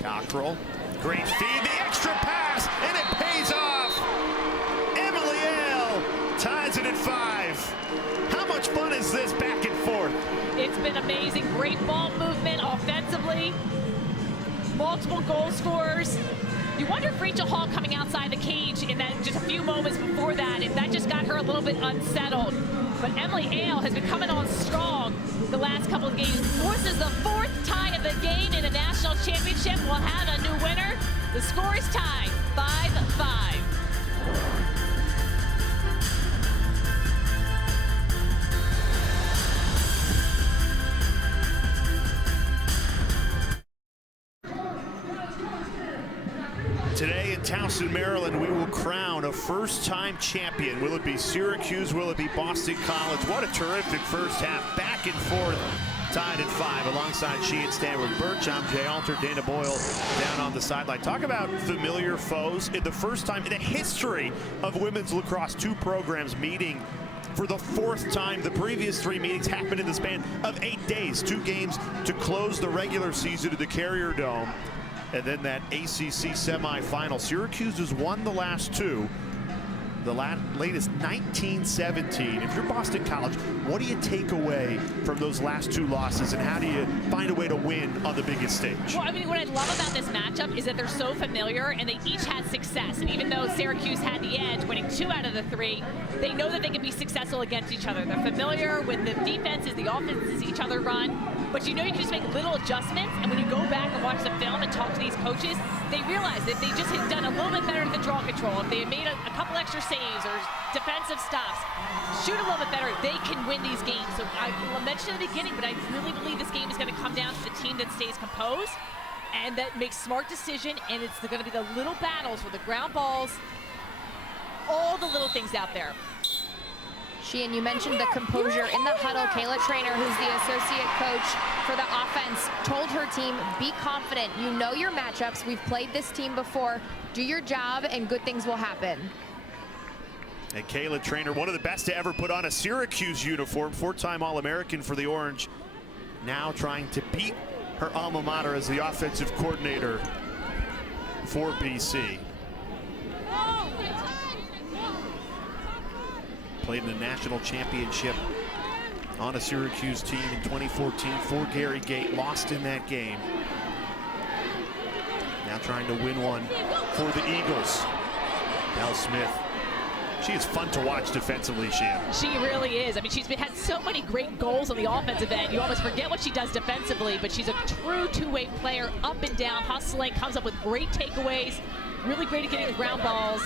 Cockrell, great feed, the extra pass, and it pays off. Emily Ale ties it at 5. How much fun is this back and forth? It's been amazing. Great ball movement offensively. Multiple goal scorers. You wonder if Rachel Hall coming outside the cage in that just a few moments before that, if that just got her a little bit unsettled. But Emily Ale has been coming on strong the last couple of games. Forces the 4th tie of the game in the national championship. We'll have a new winner. The score is tied 5-5. Today in Towson, Maryland, we will crown a first-time champion. Will it be Syracuse? Will it be Boston College? What a terrific first half. Back and forth, tied at 5. Alongside she and Stanwood Birch, I'm Jay Alter, Dana Boyle down on the sideline. Talk about familiar foes. In the first time in the history of women's lacrosse, 2 programs meeting for the 4th time. The previous 3 meetings happened in the span of 8 days. 2 games to close the regular season at the Carrier Dome. And then that ACC semifinal. Syracuse has won the last 2. The latest 1917. If you're Boston College, what do you take away from those last 2 losses, and how do you find a way to win on the biggest stage? Well, I mean, what I love about this matchup is that they're so familiar and they each had success. And even though Syracuse had the edge, winning 2 out of the 3, they know that they can be successful against each other. They're familiar with the defenses, the offenses each other run. But you know you can just make little adjustments, and when you go back and watch the film and talk to these coaches, they realize that they just had done a little bit better at the draw control. If they had made a couple extra saves or defensive stops, shoot a little bit better, they can win these games. So I mentioned in the beginning, but I really believe this game is going to come down to the team that stays composed and that makes smart decision, and it's going to be the little battles with the ground balls, all the little things out there. Sheehan, you mentioned the composure in the huddle. Kayla Trainer, who's the associate coach for the offense, told her team, be confident. You know your matchups. We've played this team before. Do your job and good things will happen. And Kayla Trainer, one of the best to ever put on a Syracuse uniform, 4-time All-American for the Orange, now trying to beat her alma mater as the offensive coordinator for BC. Played in the national championship on a Syracuse team in 2014 for Gary Gate, lost in that game. Now trying to win one for the Eagles. Mel Smith. She is fun to watch defensively, She really is. I mean, she's had so many great goals on the offensive end. You almost forget what she does defensively, but she's a true two-way player, up and down, hustling, comes up with great takeaways, really great at getting the ground balls.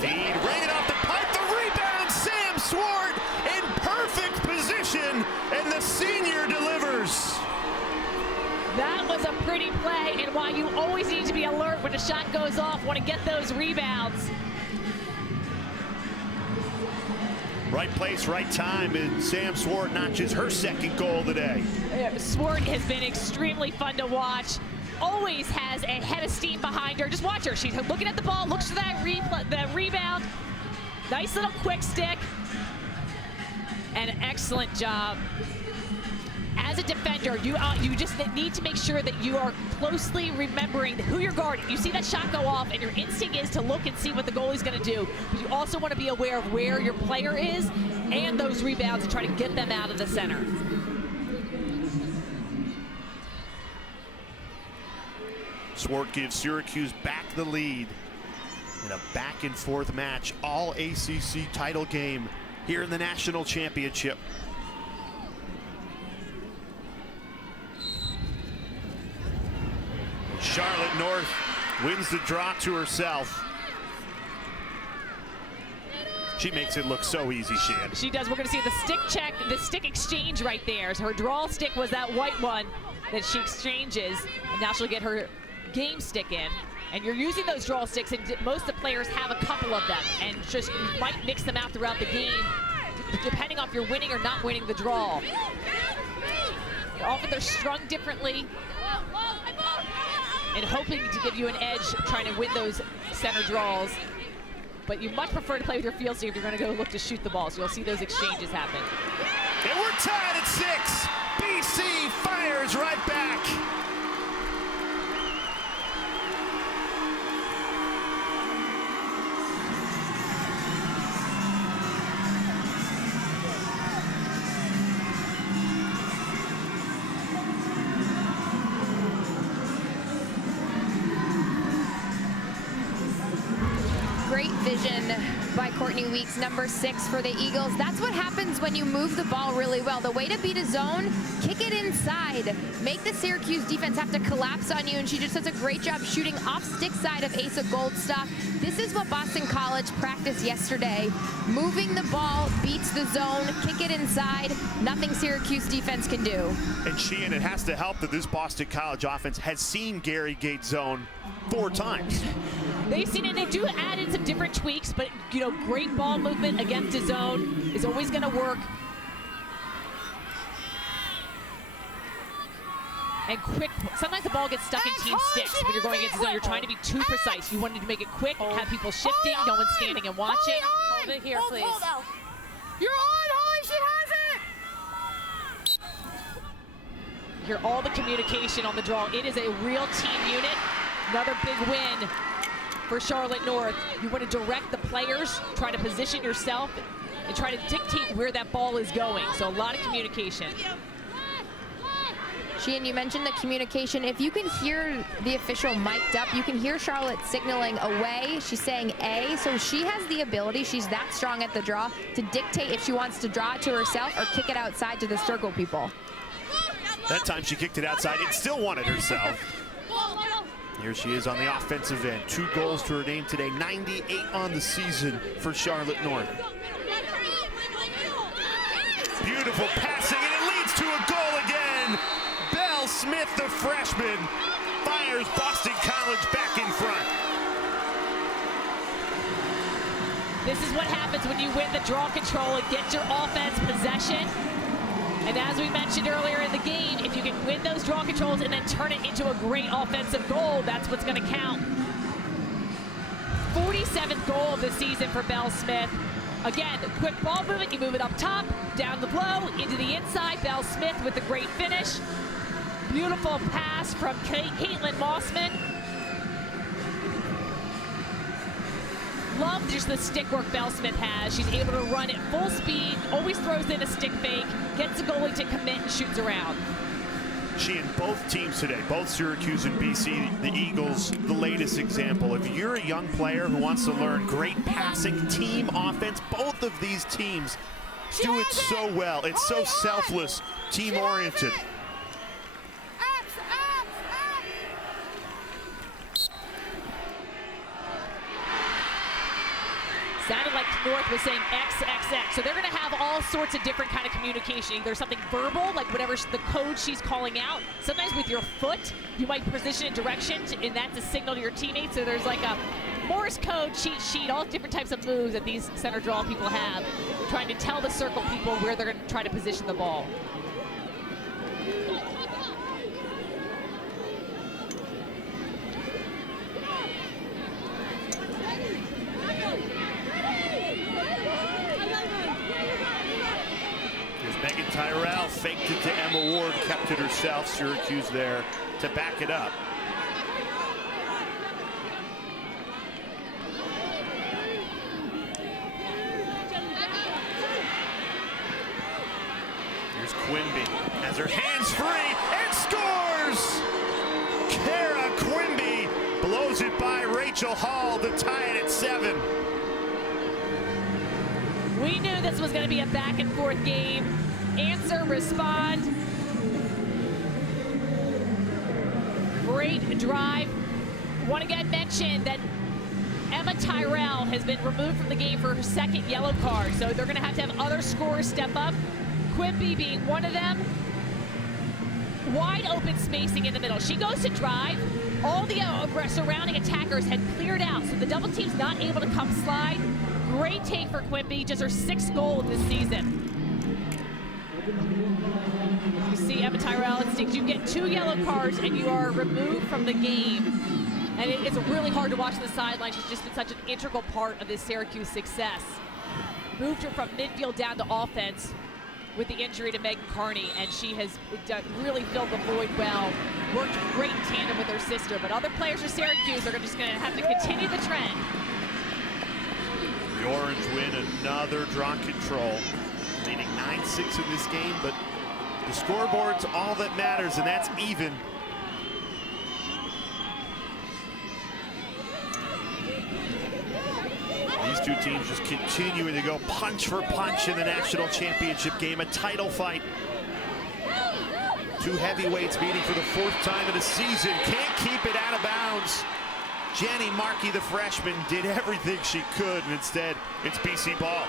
Feed, ring it off the pipe, the rebound, Sam Swart in perfect position, and the senior delivers. That was a pretty play, and why you always need to be alert when a shot goes off, want to get those rebounds. Right place, right time, and Sam Swart notches her 2nd goal today. Swart has been extremely fun to watch. Always has a head of steam behind her. Just watch her. She's looking at the ball, looks for that the rebound. Nice little quick stick. And an excellent job. as a defender, you just need to make sure that you are closely remembering who you're guarding. You see that shot go off, and your instinct is to look and see what the goalie's going to do. But you also want to be aware of where your player is and those rebounds and try to get them out of the center. Swart gives Syracuse back the lead in a back-and-forth match, all ACC title game here in the national championship. Charlotte North wins the draw to herself. She makes it look so easy, Shan. She does. We're going to see the stick check, the stick exchange right there. So her draw stick was that white one that she exchanges, and now she'll get her game stick in. And you're using those draw sticks, and most of the players have a couple of them, and just you might mix them out throughout the game, depending on if you're winning or not winning the draw. Often they're strung differently, and hoping to give you an edge trying to win those center draws. But you much prefer to play with your field stick if you're going to go look to shoot the ball. So you'll see those exchanges happen. And we're tied at 6. BC fires right back. Great vision by Courtney Weeks, number 6 for the Eagles. That's what happens when you move the ball really well. The way to beat a zone, kick it inside. Make the Syracuse defense have to collapse on you, and she just does a great job shooting off stick side of Asa Goldstock. This is what Boston College practiced yesterday. Moving the ball beats the zone, kick it inside. Nothing Syracuse defense can do. And Sheehan, it has to help that this Boston College offense has seen Gary Gate zone 4 times. They've seen it. They do add in some different tweaks, but you know, great ball movement against a zone is always going to work. And quick, sometimes the ball gets stuck in team sticks when you're going against a zone. You're trying to be too precise. You wanted to make it quick, have people shifting, no one standing and watching. Hold it here, please. You're on, Holly, she has it! Hear all the communication on the draw. It is a real team unit. Another big win for Charlotte North. You want to direct the players, try to position yourself, and try to dictate where that ball is going. So a lot of communication. Sheehan, you mentioned the communication. If you can hear the official mic'd up, you can hear Charlotte signaling away. She's saying A, so she has the ability, she's that strong at the draw, to dictate if she wants to draw it to herself or kick it outside to the circle people. That time she kicked it outside and still won it herself. Here she is on the offensive end. 2 goals to her name today, 98 on the season for Charlotte North. Beautiful passing, and it leads to a goal again. Belle Smith, the freshman, fires Boston College back in front. This is what happens when you win the draw control and get your offense possession. And as we mentioned earlier in the game, if you can win those draw controls and then turn it into a great offensive goal, that's what's going to count. 47th goal of the season for Belle Smith. Again, quick ball movement, you move it up top, down the blow, into the inside. Belle Smith with the great finish. Beautiful pass from Caitlin Mossman. Love just the stick work Belle Smith has. She's able to run at full speed, always throws in a stick fake, gets the goalie to commit and shoots around. She and both teams today, both Syracuse and BC, the Eagles, the latest example. If you're a young player who wants to learn great passing, team offense, both of these teams do it so well. It's so selfless, team-oriented. Sounded like North was saying XXX. So they're going to have all sorts of different kind of communication. Either something verbal, like whatever the code she's calling out. Sometimes with your foot, you might position in direction, and that's a signal to your teammates. So there's like a Morse code cheat sheet, all different types of moves that these center draw people have, trying to tell the circle people where they're going to try to position the ball. Tyrell faked it to Emma Ward. North kept it herself. Syracuse there to back it up. Here's Quimby, has her hands free and scores! Kara Quimby blows it by Rachel Hall to tie it at 7. We knew this was going to be a back and forth game. Answer, respond. Great drive. Want to get mentioned that Emma Tyrell has been removed from the game for her second yellow card, so they're going to have other scorers step up. Quimby being one of them. Wide open spacing in the middle. She goes to drive. All the surrounding attackers had cleared out, so the double team's not able to come slide. Great take for Quimby, just her 6th goal this season. You see Emma Tyrell instincts. You get 2 yellow cards and you are removed from the game. And it's really hard to watch on the sideline. She's just been such an integral part of this Syracuse success. Moved her from midfield down to offense with the injury to Megan Carney, and she has really filled the void well. Worked great in tandem with her sister, but other players for Syracuse are just going to have to continue the trend. The Orange win another draw control, leading 9-6 in this game, but the scoreboard's all that matters, and that's even. These two teams just continuing to go punch for punch in the national championship game, a title fight. 2 heavyweights meeting for the 4th time in the season. Can't keep it out of bounds. Jenny Markey, the freshman, did everything she could, and instead, it's BC ball.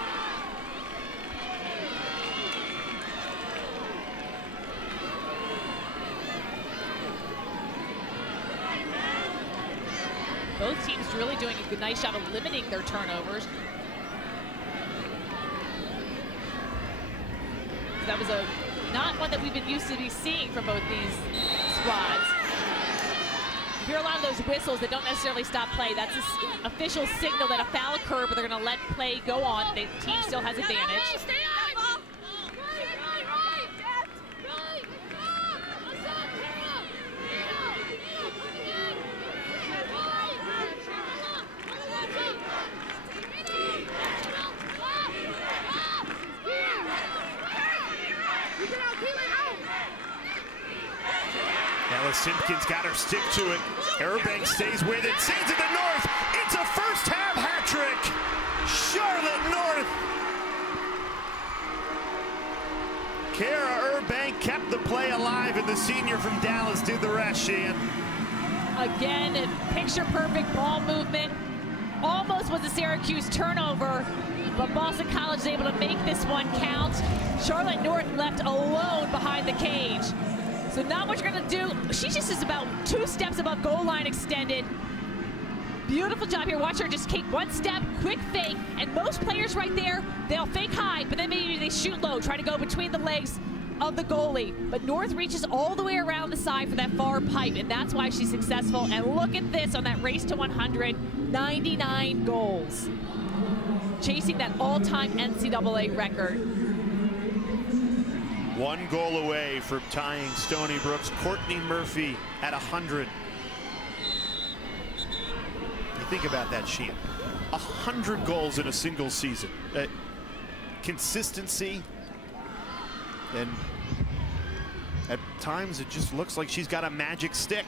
Both teams really doing a nice job of limiting their turnovers. That was not one that we've been used to be seeing from both these squads. You hear a lot of those whistles that don't necessarily stop play. That's an official signal that a foul occurred, but they're going to let play go on. The team still has advantage. Simpkins got her stick to it. Erbank stays with it, sends it to North. It's a first half hat trick. Charlotte North. Kara Erbank kept the play alive, and the senior from Dallas did the rest, Sheehan. Again, picture perfect ball movement. Almost was a Syracuse turnover, but Boston College is able to make this one count. Charlotte North left alone behind the cage. So not what you're gonna do. She just is about 2 steps above goal line extended. Beautiful job here. Watch her just take 1 step, quick fake, and most players right there, they'll fake high, but then maybe they shoot low, try to go between the legs of the goalie. But North reaches all the way around the side for that far pipe, and that's why she's successful. And look at this on that race to 100, 99 goals. Chasing that all-time NCAA record. 1 goal away from tying Stony Brook's Courtney Murphy at 100. You think about that, Sheehan. 100 goals in a single season. Consistency, and at times it just looks like she's got a magic stick.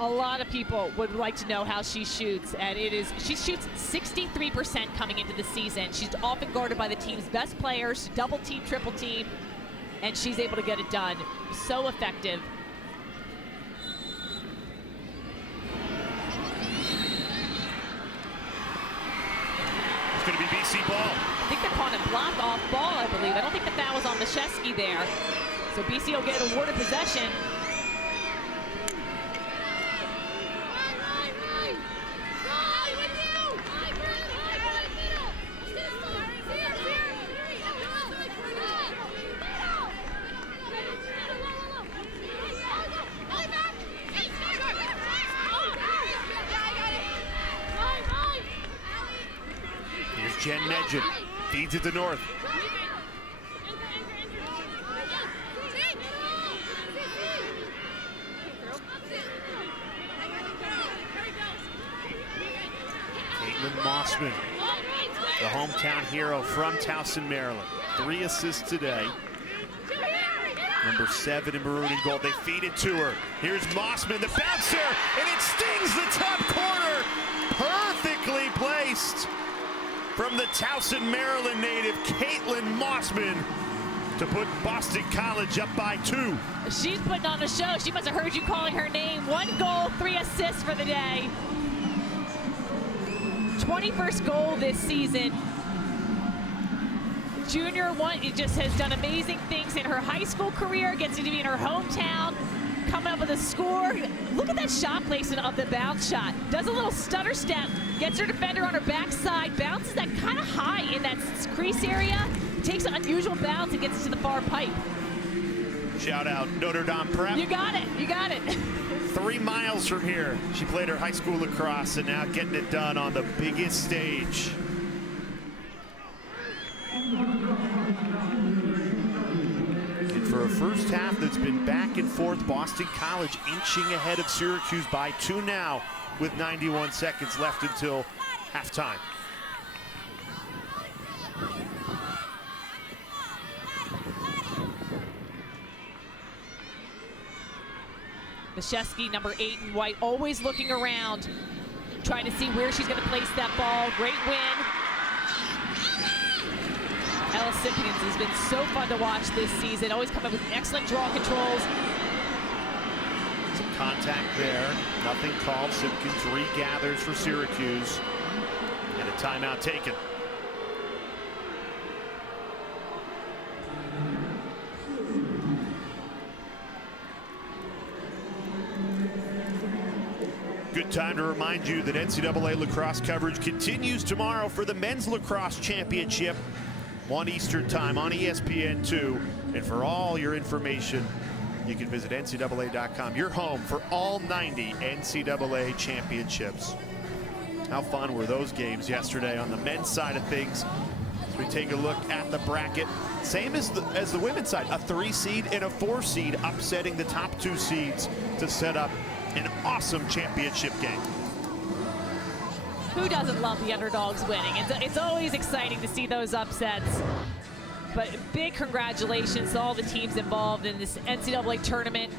A lot of people would like to know how she shoots, and she shoots 63% coming into the season. She's often guarded by the team's best players, double team, triple team, and she's able to get it done. So effective. It's going to be BC ball. I think they're calling a block off ball, I believe. I don't think the foul was on Mashesky there. So BC will get awarded possession. Jen Medjid feeds it to North. Caitlin Mossman, the hometown hero from Towson, Maryland. 3 assists today. Number 7 in maroon and gold. They feed it to her. Here's Mossman, the bouncer, and it stings the top corner. Perfectly placed from the Towson, Maryland native, Caitlin Mossman, to put Boston College up by 2. She's putting on a show. She must have heard you calling her name. 1 goal, 3 assists for the day. 21st goal this season. Junior one, it just has done amazing things in her high school career, gets to be in her hometown, coming up with a score. Look at that shot placement of the bounce shot. Does a little stutter step, gets her defender on her backside, bounces that kind of high in that crease area, takes an unusual bounce and gets it to the far pipe. Shout out Notre Dame Prep. You got it, you got it. 3 miles from here. She played her high school lacrosse and now getting it done on the biggest stage. And for a first half that's been back and forth, Boston College inching ahead of Syracuse by 2 now with 91 seconds left until halftime. Mashesky, number 8 in white, always looking around, trying to see where she's going to place that ball. Great win. Ella Simpkins has been so fun to watch this season, always coming up with excellent draw controls. Some contact there, nothing called. Simpkins regathers for Syracuse, and a timeout taken. Good time to remind you that NCAA lacrosse coverage continues tomorrow for the Men's Lacrosse Championship, 1 Eastern time on ESPN2. And for all your information, you can visit NCAA.com, your home for all 90 NCAA championships. How fun were those games yesterday on the men's side of things? As we take a look at the bracket, same as the women's side, a 3 seed and a 4 seed upsetting the top 2 seeds to set up an awesome championship game. Who doesn't love the underdogs winning? It's always exciting to see those upsets. But big congratulations to all the teams involved in this NCAA tournament.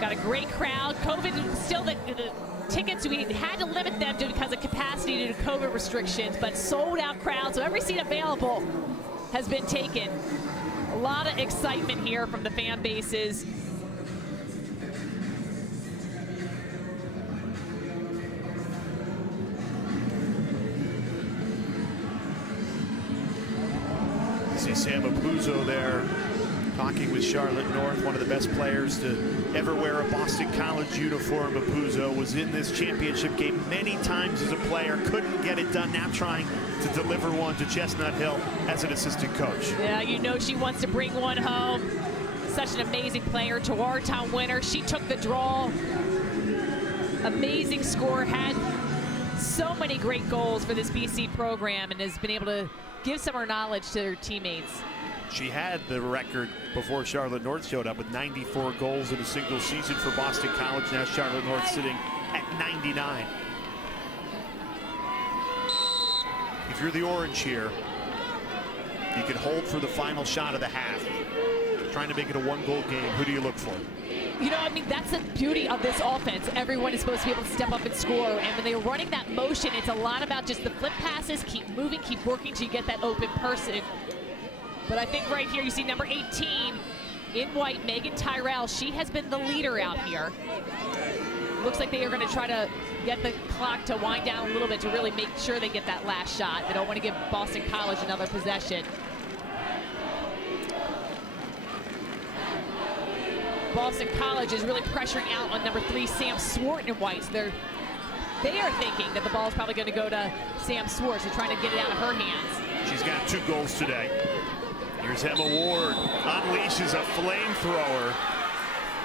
Got a great crowd. COVID still, the tickets, we had to limit them because of capacity due to COVID restrictions, but sold out crowd, so every seat available has been taken. A lot of excitement here from the fan bases. See Sam Apuzzo there talking with Charlotte North, one of the best players to ever wear a Boston College uniform. Apuzzo was in this championship game many times as a player, couldn't get it done, now trying to deliver one to Chestnut Hill as an assistant coach. Yeah, you know she wants to bring one home. Such an amazing player, Tewaaraton winner. She took the draw. Amazing score, had so many great goals for this BC program and has been able to give some of her knowledge to her teammates. She had the record before Charlotte North showed up with 94 goals in a single season for Boston College. Now Charlotte North sitting at 99. If you're the Orange here, you can hold for the final shot of the half. Trying to make it a 1-goal game. Who do you look for? You know, I mean, that's the beauty of this offense. Everyone is supposed to be able to step up and score. And when they're running that motion, it's a lot about just the flip passes, keep moving, keep working till you get that open person. But I think right here you see number 18 in white, Megan Tyrell. She has been the leader out here. Looks like they are going to try to get the clock to wind down a little bit to really make sure they get that last shot. They don't want to give Boston College another possession. Boston College is really pressuring out on number 3, Sam Swart in white. So they are thinking that the ball is probably going to go to Sam Swart. So trying to get it out of her hands. She's got 2 goals today. Here's Emma Ward, unleashes a flamethrower,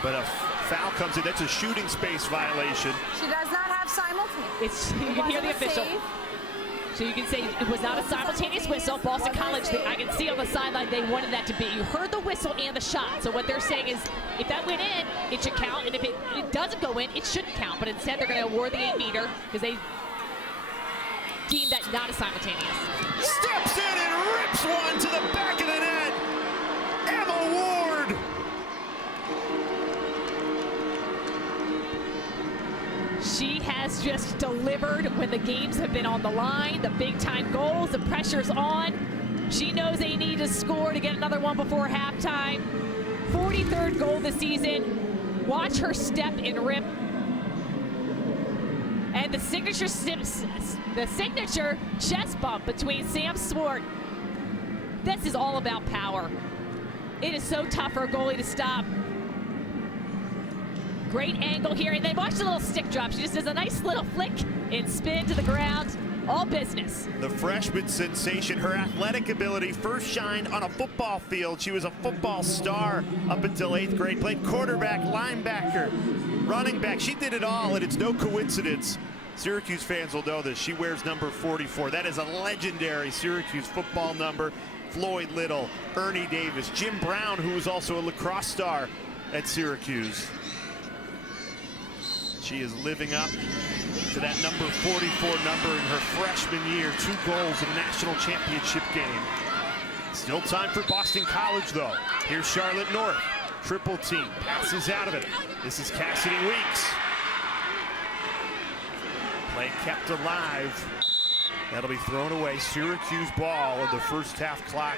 but a foul comes in. That's a shooting space violation. She does not have simultaneous. You can hear the official. So you can say it was not a simultaneous whistle. Boston College, I can see on the sideline, they wanted that to be. You heard the whistle and the shot. So what they're saying is if that went in, it should count. And if it doesn't go in, it shouldn't count. But instead, they're going to award the 8-meter because they deemed that not a simultaneous. Steps in and rips one to the back of the net. Emma Ward. She has just delivered when the games have been on the line, the big-time goals, the pressure's on. She knows they need to score to get another one before halftime. 43rd goal this season. Watch her step and rip. And the signature chest bump between Sam Swart. This is all about power. It is so tough for a goalie to stop. Great angle here, and then watch the little stick drop. She just does a nice little flick and spin to the ground. All business. The freshman sensation, her athletic ability first shined on a football field. She was a football star up until 8th grade. Played quarterback, linebacker, running back. She did it all, and it's no coincidence. Syracuse fans will know this. She wears number 44. That is a legendary Syracuse football number. Floyd Little, Ernie Davis, Jim Brown, who was also a lacrosse star at Syracuse. She is living up to that number 44 number in her freshman year. 2 goals in a national championship game. Still time for Boston College, though. Here's Charlotte North. Triple team. Passes out of it. This is Cassidy Weeks. Play kept alive. That'll be thrown away. Syracuse ball, and the first half clock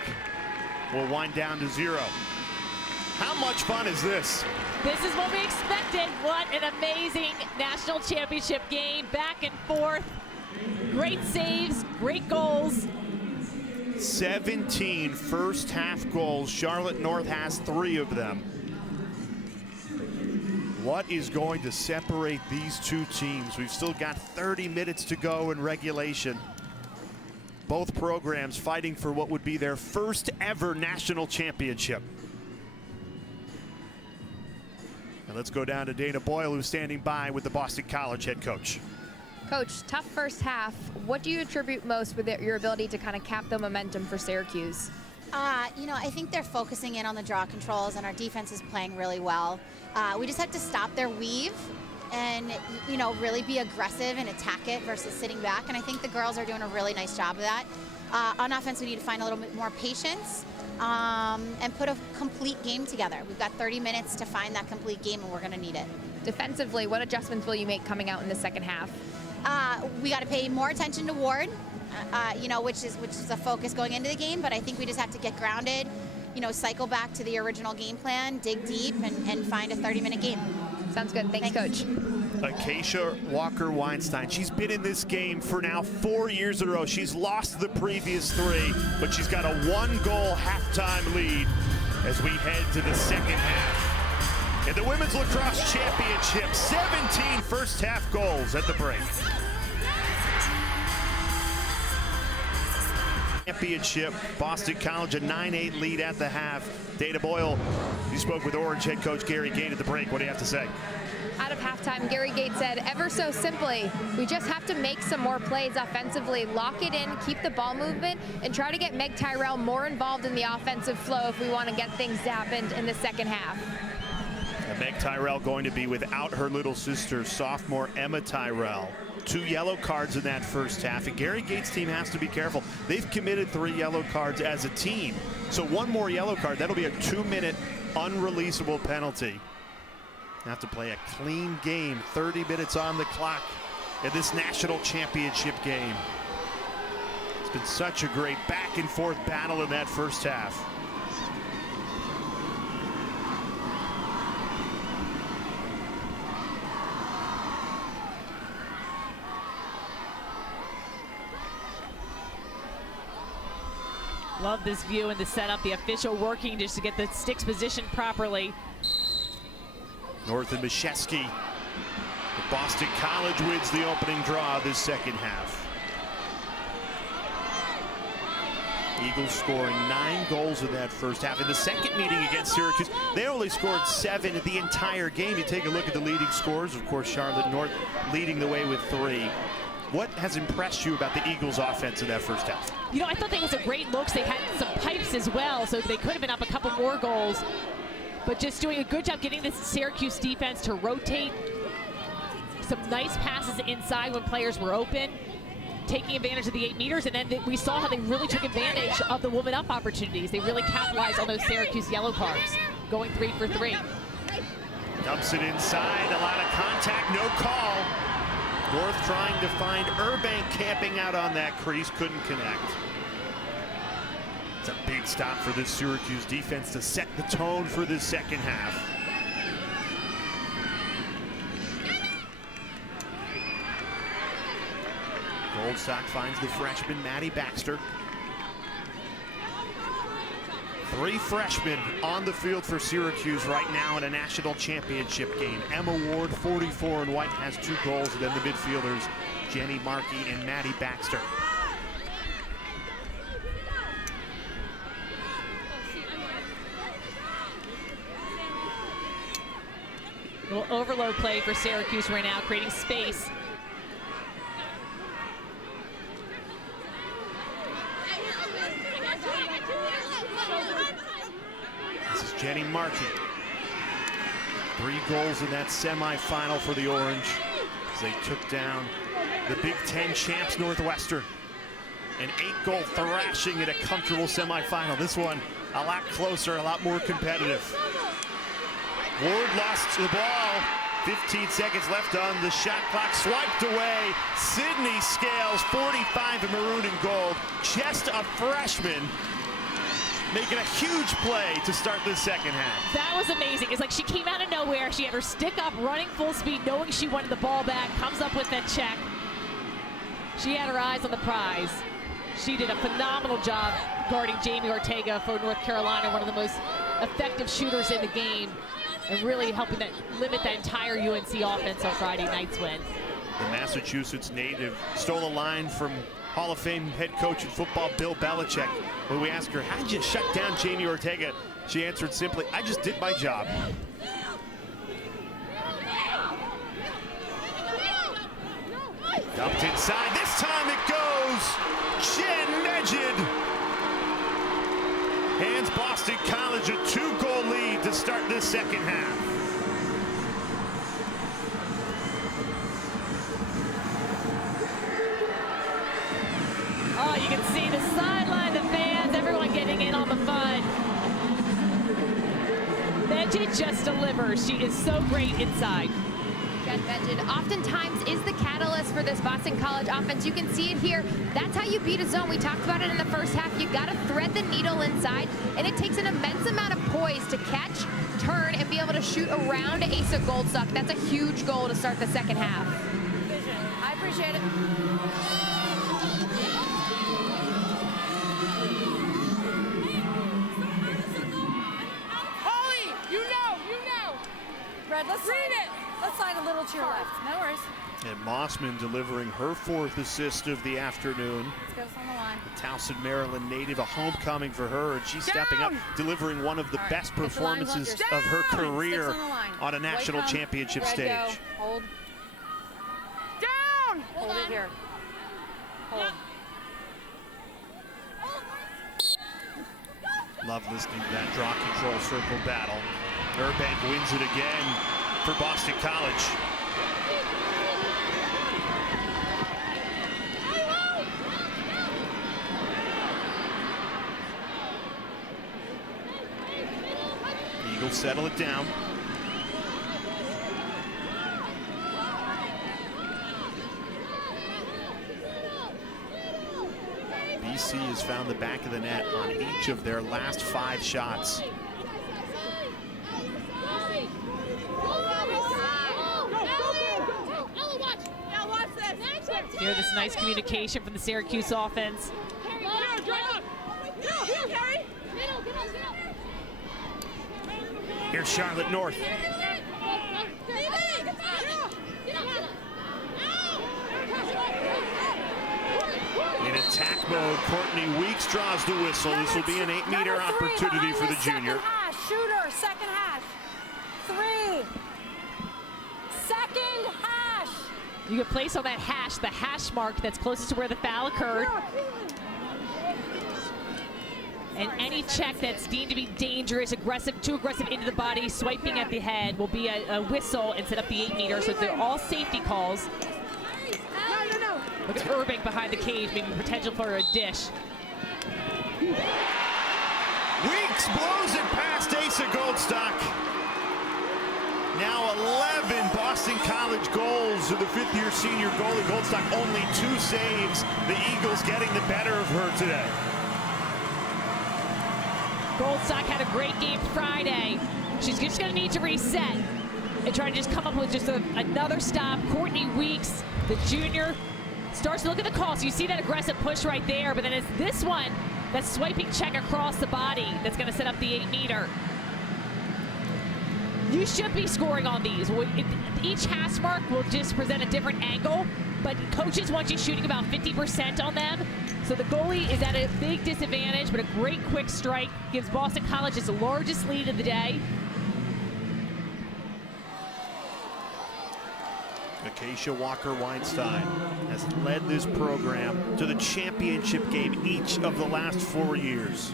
will wind down to 0. How much fun is this? This is what we expected. What an amazing national championship game. Back and forth. Great saves, great goals. 17 first half goals. Charlotte North has 3 of them. What is going to separate these two teams? We've still got 30 minutes to go in regulation. Both programs fighting for what would be their first ever national championship. And let's go down to Dana Boyle, who's standing by with the Boston College head coach. Coach, tough first half. What do you attribute most with your ability to kind of cap the momentum for Syracuse? You know, I think they're focusing in on the draw controls, and our defense is playing really well. We just have to stop their weave and, you know, really be aggressive and attack it versus sitting back. And I think the girls are doing a really nice job of that. On offense, we need to find a little bit more patience and put a complete game together. We've got 30 minutes to find that complete game, and we're going to need it. Defensively, what adjustments will you make coming out in the second half? We got to pay more attention to Ward, you know, which is a focus going into the game. But I think we just have to get grounded, you know, cycle back to the original game plan, dig deep, and find a 30-minute game. Sounds good. Thanks, Coach. Acacia Walker-Weinstein. She's been in this game for now 4 years in a row. She's lost the previous 3, but she's got a 1-goal halftime lead as we head to the second half. In the Women's Lacrosse Championship, 17 first half goals at the break. Championship, Boston College a 9-8 lead at the half. Dana Boyle, you spoke with Orange head coach Gary Gait at the break. What do you have to say? Out of halftime, Gary Gait said, ever so simply, we just have to make some more plays offensively, lock it in, keep the ball movement, and try to get Meg Tyrell more involved in the offensive flow if we want to get things happened in the second half. And Meg Tyrell going to be without her little sister, sophomore Emma Tyrell. 2 yellow cards in that first half, and Gary Gait's team has to be careful. They've committed 3 yellow cards as a team. So 1 more yellow card, that'll be a 2-minute unreleasable penalty. Have to play a clean game, 30 minutes on the clock in this national championship game. It's been such a great back and forth battle in that first half. Love this view and the setup, the official working just to get the sticks positioned properly. North and Mashesky. Boston College wins the opening draw this second half. Eagles scoring 9 goals in that first half. In the second meeting against Syracuse, they only scored 7 the entire game. You take a look at the leading scores. Of course, Charlotte North leading the way with 3. What has impressed you about the Eagles offense in that first half? You know, I thought they had some great looks. They had some pipes as well, so they could have been up a couple more goals. But just doing a good job getting this Syracuse defense to rotate. Some nice passes inside when players were open, taking advantage of the 8 meters, and then we saw how they really took advantage of the woman up opportunities. They really capitalized on those Syracuse yellow cards, going 3 for 3. Dumps it inside, a lot of contact, no call. North trying to find Urbank camping out on that crease, couldn't connect. It's a big stop for this Syracuse defense to set the tone for this second half. Goldstock finds the freshman Maddie Baxter. 3 freshmen on the field for Syracuse right now in a national championship game. Emma Ward, 44 and white, has 2 goals, and then the midfielders Jenny Markey and Maddie Baxter. A little overload play for Syracuse right now, creating space. This is Jenny Markey. 3 goals in that semifinal for the Orange as they took down the Big Ten champs Northwestern. An 8-goal thrashing in a comfortable semifinal. This one a lot closer, a lot more competitive. Ward lost the ball. 15 seconds left on the shot clock. Swiped away. Sydney Scales, 45 in maroon and gold. Just a freshman, making a huge play to start the second half. That was amazing. It's like she came out of nowhere. She had her stick up, running full speed, knowing she wanted the ball back, comes up with that check. She had her eyes on the prize. She did a phenomenal job guarding Jamie Ortega for North Carolina, one of the most effective shooters in the game, and really helping that limit that entire UNC offense on Friday night's win. The Massachusetts native stole a line from Hall of Fame head coach in football Bill Belichick. When we asked her, how'd you shut down Jamie Ortega? She answered simply, I just did my job. Dumped inside, this time it goes! Jen Megid hands Boston College a 2-goal lead to start this second half. Oh, you can see the sideline, the fans, everyone getting in on the fun. Megid just delivers. She is so great inside. Jen Megid oftentimes is the catalyst for this Boston College offense. You can see it here. That's how you beat a zone. We talked about it in the first half. You got to thread the needle inside, and it takes an immense amount of poise to catch, turn, and be able to shoot around Asa Goldstock. That's a huge goal to start the second half. I appreciate it. Holly, you know. Red, let's read it. Let's slide a little to your left. No worries. And Mossman delivering her 4th assist of the afternoon. Let's go on the line. The Towson, Maryland native, a homecoming for her, and she's stepping up, delivering one of the best performances of her career on a national championship stage. Go. Hold. Down! Hold it here. Hold. Love listening to that draw control circle battle. Urbank wins it again for Boston College. Eagles settle it down. BC has found the back of the net on each of their last 5 shots. Hear this nice communication from the Syracuse offense. Here's Charlotte North. In attack mode, Courtney Weeks draws the whistle. This will be an 8-meter opportunity for the junior. Shooter, second hash. 3. Second hash. You can place on that hash, the hash mark that's closest to where the foul occurred. And any check that's deemed to be dangerous, aggressive, too aggressive into the body, swiping at the head will be a whistle and set up the 8 meter. So they're all safety calls. Look at Urbank behind the cage, maybe potential for a dish. Weeks blows it past Asa Goldstock. Now 11 Boston College goals to the 5th-year senior goalie. Goldstock only 2 saves. The Eagles getting the better of her today. Goldstock had a great game Friday. She's just going to need to reset and try to just come up with just another stop. Courtney Weeks, the junior, starts to look at the call. So you see that aggressive push right there, but then it's this one, that swiping check across the body that's going to set up the 8 meter. You should be scoring on these. Each hash mark will just present a different angle, but coaches want you shooting about 50% on them. So the goalie is at a big disadvantage, but a great quick strike gives Boston College its largest lead of the day. Acacia Walker-Weinstein has led this program to the championship game each of the last 4 years.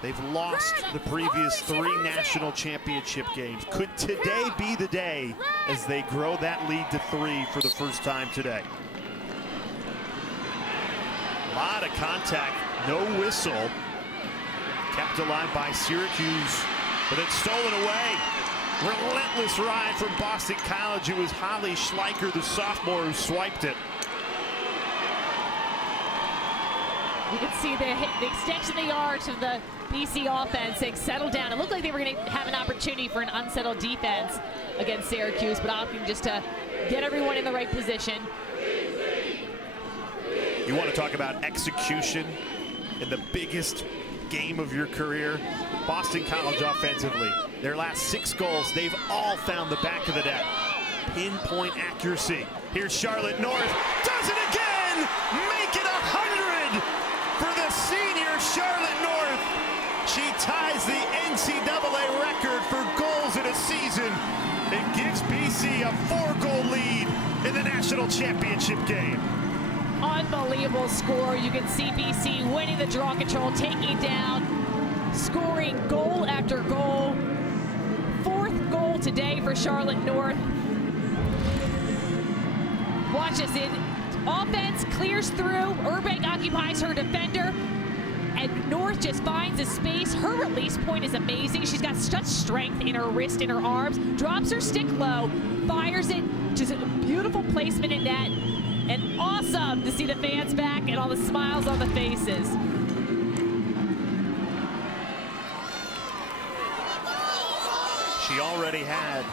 They've lost the previous 3 national championship games. Could today be the day as they grow that lead to 3 for the first time today? A lot of contact, no whistle. Kept alive by Syracuse, but it's stolen away. Relentless ride from Boston College. It was Holly Schleicher, the sophomore, who swiped it. You can see the extension of the arch of the BC offense saying settle down. It looked like they were going to have an opportunity for an unsettled defense against Syracuse, but opting just to get everyone in the right position. You want to talk about execution in the biggest game of your career? Boston College offensively, their last 6 goals, they've all found the back of the net. Pinpoint accuracy. Here's Charlotte North, does it again! Make it 100 for the senior Charlotte North. She ties the NCAA record for goals in a season. It gives BC a 4-goal lead in the national championship game. Unbelievable score. You can see BC winning the draw control, taking down, scoring goal after goal. 4th goal today for Charlotte North. Watch this. Offense clears through. Urbank occupies her defender. And North just finds a space. Her release point is amazing. She's got such strength in her wrist and her arms. Drops her stick low, fires it. Just a beautiful placement in net. And awesome to see the fans back and all the smiles on the faces. She already had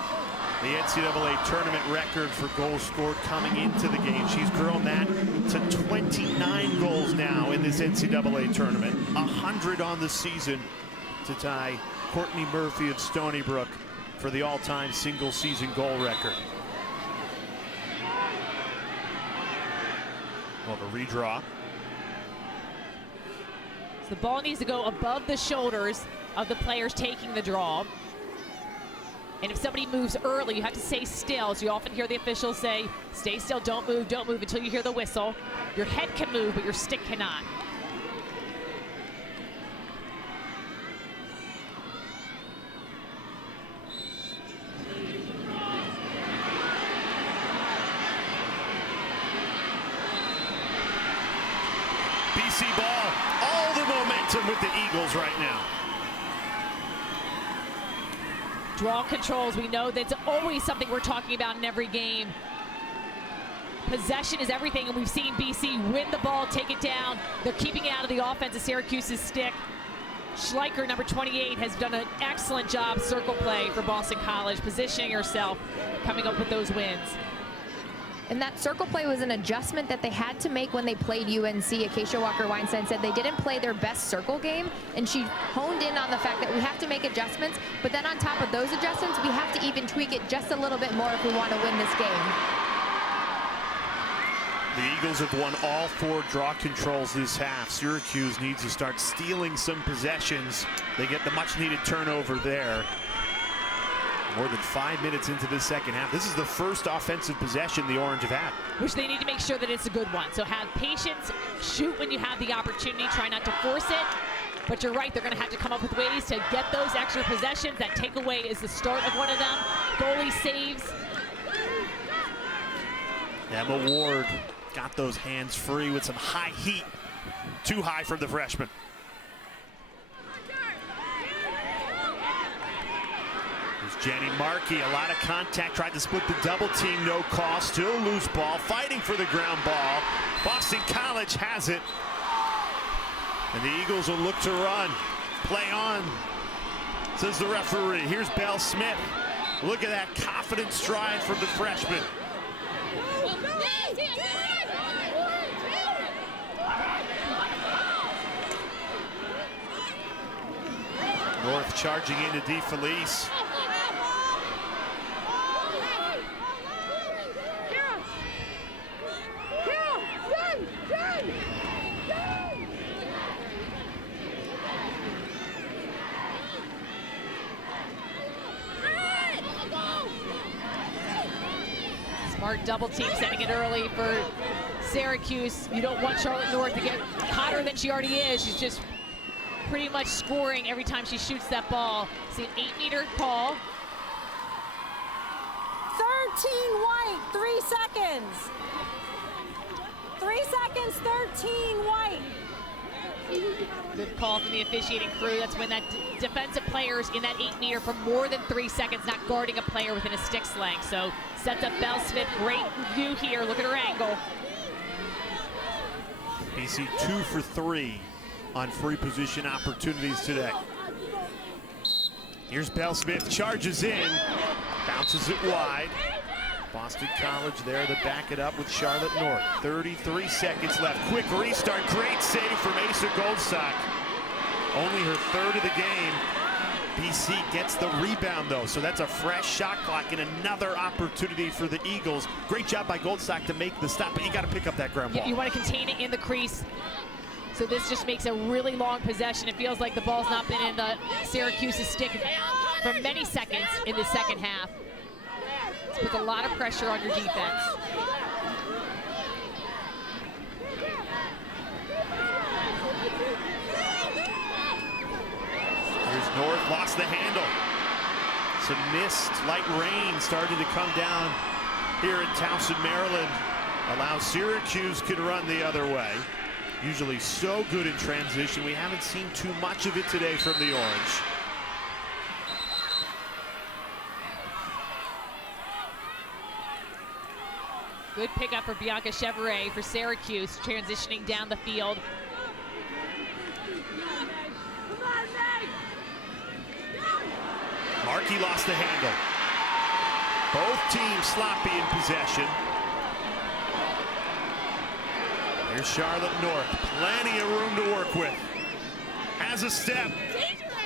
the NCAA tournament record for goals scored coming into the game. She's grown that to 29 goals now in this NCAA tournament. 100 on the season to tie Courtney Murphy of Stony Brook for the all-time single-season goal record. Well, the redraw. So the ball needs to go above the shoulders of the players taking the draw. And if somebody moves early, you have to stay still. So you often hear the officials say, stay still, don't move until you hear the whistle. Your head can move, but your stick cannot. BC ball, all the momentum with the Eagles right now. Draw controls, we know that's always something we're talking about in every game. Possession is everything, and we've seen BC win the ball, take it down. They're keeping it out of the offense of Syracuse's stick. Schleicher, number 28, has done an excellent job circle play for Boston College, positioning herself, coming up with those wins. And that circle play was an adjustment that they had to make when they played UNC. Acacia Walker-Weinstein said they didn't play their best circle game, and she honed in on the fact that we have to make adjustments, but then on top of those adjustments, we have to even tweak it just a little bit more if we want to win this game. The Eagles have won all 4 draw controls this half. Syracuse needs to start stealing some possessions. They get the much-needed turnover there. More than 5 minutes into the second half. This is the first offensive possession the Orange have had. Which they need to make sure that it's a good one. So have patience, shoot when you have the opportunity, try not to force it. But you're right, they're going to have to come up with ways to get those extra possessions. That takeaway is the start of one of them. Goalie saves. Emma Ward got those hands free with some high heat. Too high from the freshman. There's Jenny Markey, a lot of contact, tried to split the double team, no call, still loose ball, fighting for the ground ball. Boston College has it. And the Eagles will look to run. Play on, says the referee. Here's Belle Smith. Look at that confident stride from the freshman. North charging into DeFelice. Smart double team, setting it early for Syracuse. You don't want Charlotte North to get hotter than she already is. She's just pretty much scoring every time she shoots that ball. See an 8-meter call. 13 white, 3 seconds. 3 seconds, 13 white. Good call from the officiating crew. That's when that defensive players in that 8-meter for more than 3 seconds, not guarding a player within a stick's length. So sets up Belle Smith. Great view here. Look at her angle. BC 2 for 3 on free position opportunities today. Here's Belle Smith, charges in, bounces it wide. Boston College there to back it up with Charlotte North. 33 seconds left. Quick restart. Great save from Asa Goldstock. Only her third of the game. BC gets the rebound, though, so that's a fresh shot clock and another opportunity for the Eagles. Great job by Goldstock to make the stop, but you got to pick up that ground ball. You want to contain it in the crease. So this just makes a really long possession. It feels like the ball's not been in the Syracuse's stick for many seconds in the second half. This puts a lot of pressure on your defense. Here's North, lost the handle. Some mist, light rain starting to come down here in Towson, Maryland. Allows Syracuse could run the other way. Usually so good in transition. We haven't seen too much of it today from the Orange. Good pickup for Bianca Chevrolet for Syracuse, transitioning down the field. Markey lost the handle. Both teams sloppy in possession. Here's Charlotte North, plenty of room to work with. Has a step.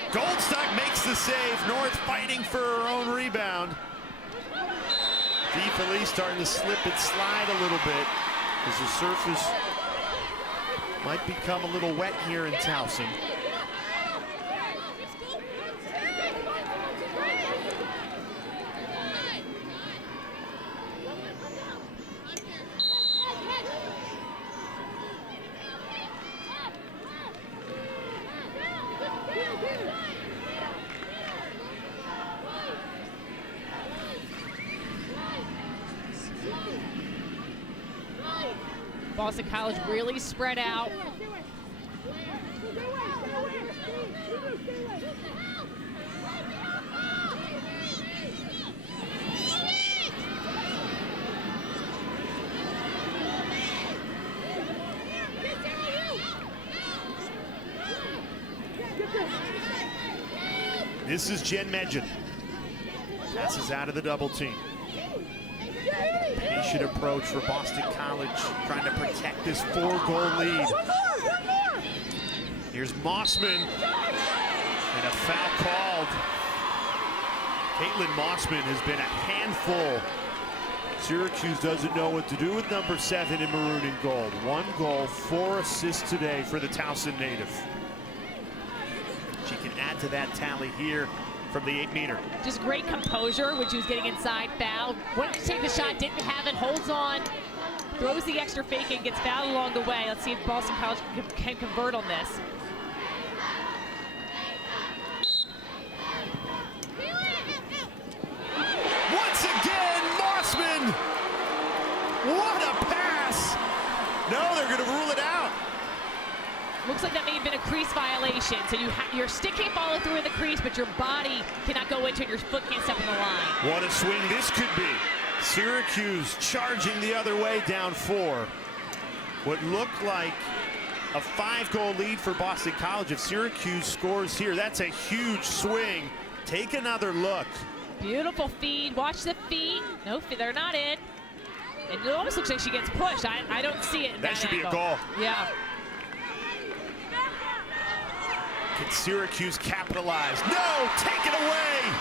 Goldstock makes the save. North fighting for her own rebound. DeFelice starting to slip and slide a little bit as the surface might become a little wet here in Towson. Boston College really spread out. This is Jen Medjen. Passes out of the double team. Patient approach for Boston College, trying to protect this 4-goal lead. Here's Mossman, and a foul called. Caitlin Mossman has been a handful. Syracuse doesn't know what to do with number 7 in maroon and gold. 1 goal, 4 assists today for the Towson native. She can add to that tally here from the 8-meter. Just great composure when she was getting inside, foul. Wanted to take the shot, didn't have it, holds on, throws the extra fake and gets fouled along the way. Let's see if Boston College can convert on this. Once again, Mossman. What a pass. No, they're going to rule it out. Looks like that may have been a crease violation. So your stick can't follow through in the crease, but your body cannot go into it, your foot can't step in the line. What a swing this could be. Syracuse charging the other way, down 4. What looked like a 5-goal lead for Boston College. If Syracuse scores here, that's a huge swing. Take another look. Beautiful feed. Watch the feet. No, they're not in. And it almost looks like she gets pushed. I don't see it in that should angle. Be a goal. Yeah. Can Syracuse capitalize? No, take it away.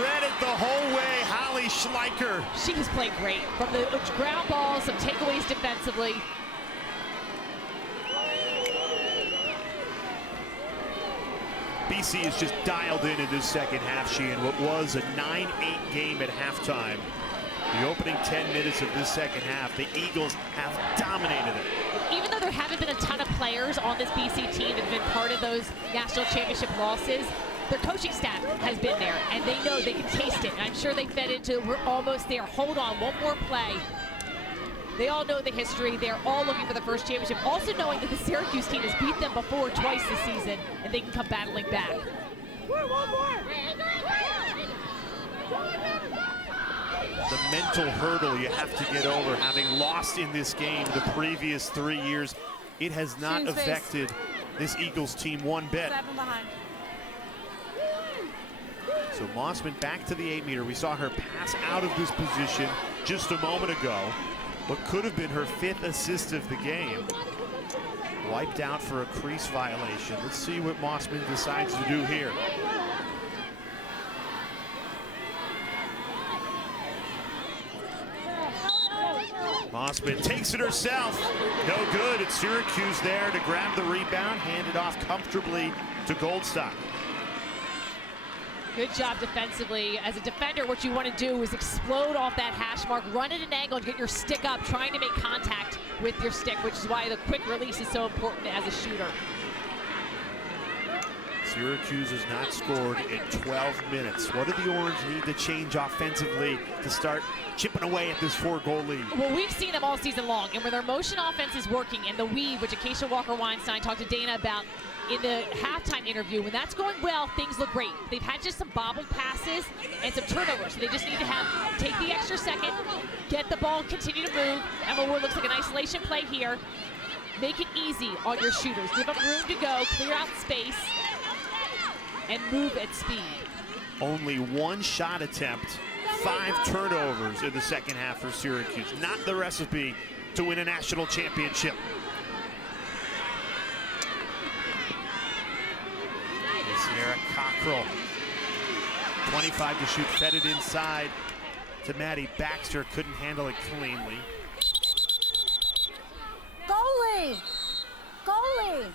Read it the whole way, Holly Schleicher. She has played great. From the ground ball, some takeaways defensively. BC is just dialed in this second half, in what was a 9-8 game at halftime. The opening 10 minutes of this second half, the Eagles have dominated it. Even though there haven't been a ton of players on this BC team that have been part of those national championship losses, their coaching staff has been there, and they know they can taste it. And I'm sure they fed into, we're almost there. Hold on, one more play. They all know the history. They're all looking for the first championship. Also knowing that the Syracuse team has beat them before twice this season, and they can come battling back. The mental hurdle you have to get over, having lost in this game the previous 3 years, it has not affected this Eagles team one bit. 7 behind. So Mossman back to the 8-meter. We saw her pass out of this position just a moment ago. What could have been her 5th assist of the game. Wiped out for a crease violation. Let's see what Mossman decides to do here. Mossman takes it herself. No good. It's Syracuse there to grab the rebound, hand it off comfortably to Goldstock. Good job defensively. As a defender, what you want to do is explode off that hash mark, run at an angle and get your stick up, trying to make contact with your stick, which is why the quick release is so important as a shooter. Syracuse has not scored in 12 minutes. What do the Orange need to change offensively to start chipping away at this 4-goal lead? Well, we've seen them all season long, and when their motion offense is working and the weave, which Acacia Walker-Weinstein talked to Dana about in the halftime interview, when that's going well, things look great. They've had just some bobbled passes and some turnovers, so they just need to take the extra second, get the ball, continue to move. Emma Ward looks like an isolation play here. Make it easy on your shooters. Give them room to go, clear out space, and move at speed. Only 1 shot attempt, 5 turnovers in the second half for Syracuse. Not the recipe to win a national championship. Sierra Cockrell, 25 to shoot, fed it inside to Maddie Baxter, couldn't handle it cleanly. Goalie! Goalie!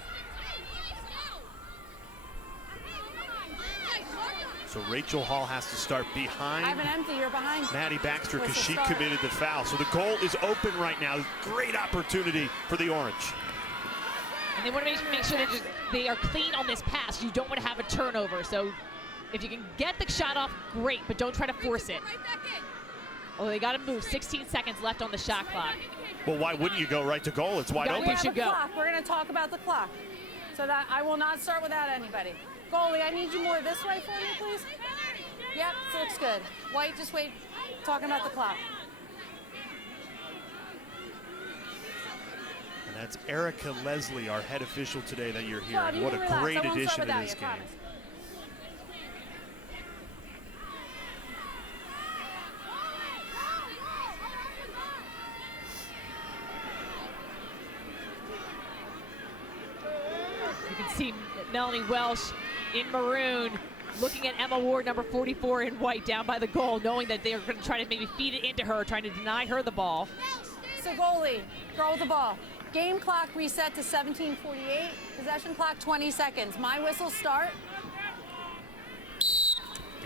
So Rachel Hall has to start behind I have an empty, you're behind. Maddie Baxter because she start. committed the foul. So the goal is open right now. Great opportunity for the Orange. And they want to make sure that they are clean on this pass. You don't want to have a turnover. So if you can get the shot off, great, but don't try to force it. Oh, they got to move. 16 seconds left on the shot clock. Well, why wouldn't you go right to goal? It's wide open. We have a clock. We're going to talk about the clock. So that I will not start without anybody. Goalie, I need you more this way for me, please. Yep, so looks good. White, just wait. Talking about the clock. And that's Erica Leslie, our head official today that you're hearing. Claude, what a relax. great I won't addition start to without this you, game. promise. You can see Melanie Welsh in maroon looking at Emma Ward, number 44 in white, down by the goal, knowing that they are going to try to maybe feed it into her, trying to deny her the ball. So goalie, throw the ball. Game clock reset to 17:48. Possession clock 20 seconds. My whistle start.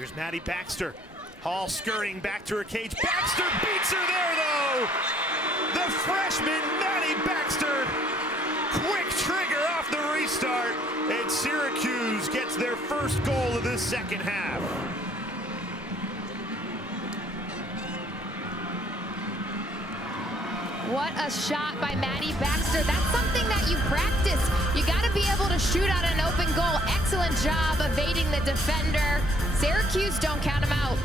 Here's Maddie Baxter. Hall scurrying back to her cage. Baxter beats her there, though. The freshman, Maddie Baxter. Quick trigger off the restart. And Syracuse gets their first goal of this second half. What a shot by Maddie Baxter. That's something that you practice. You got to be able to shoot out an open goal. Excellent job evading the defender. Syracuse don't count him out.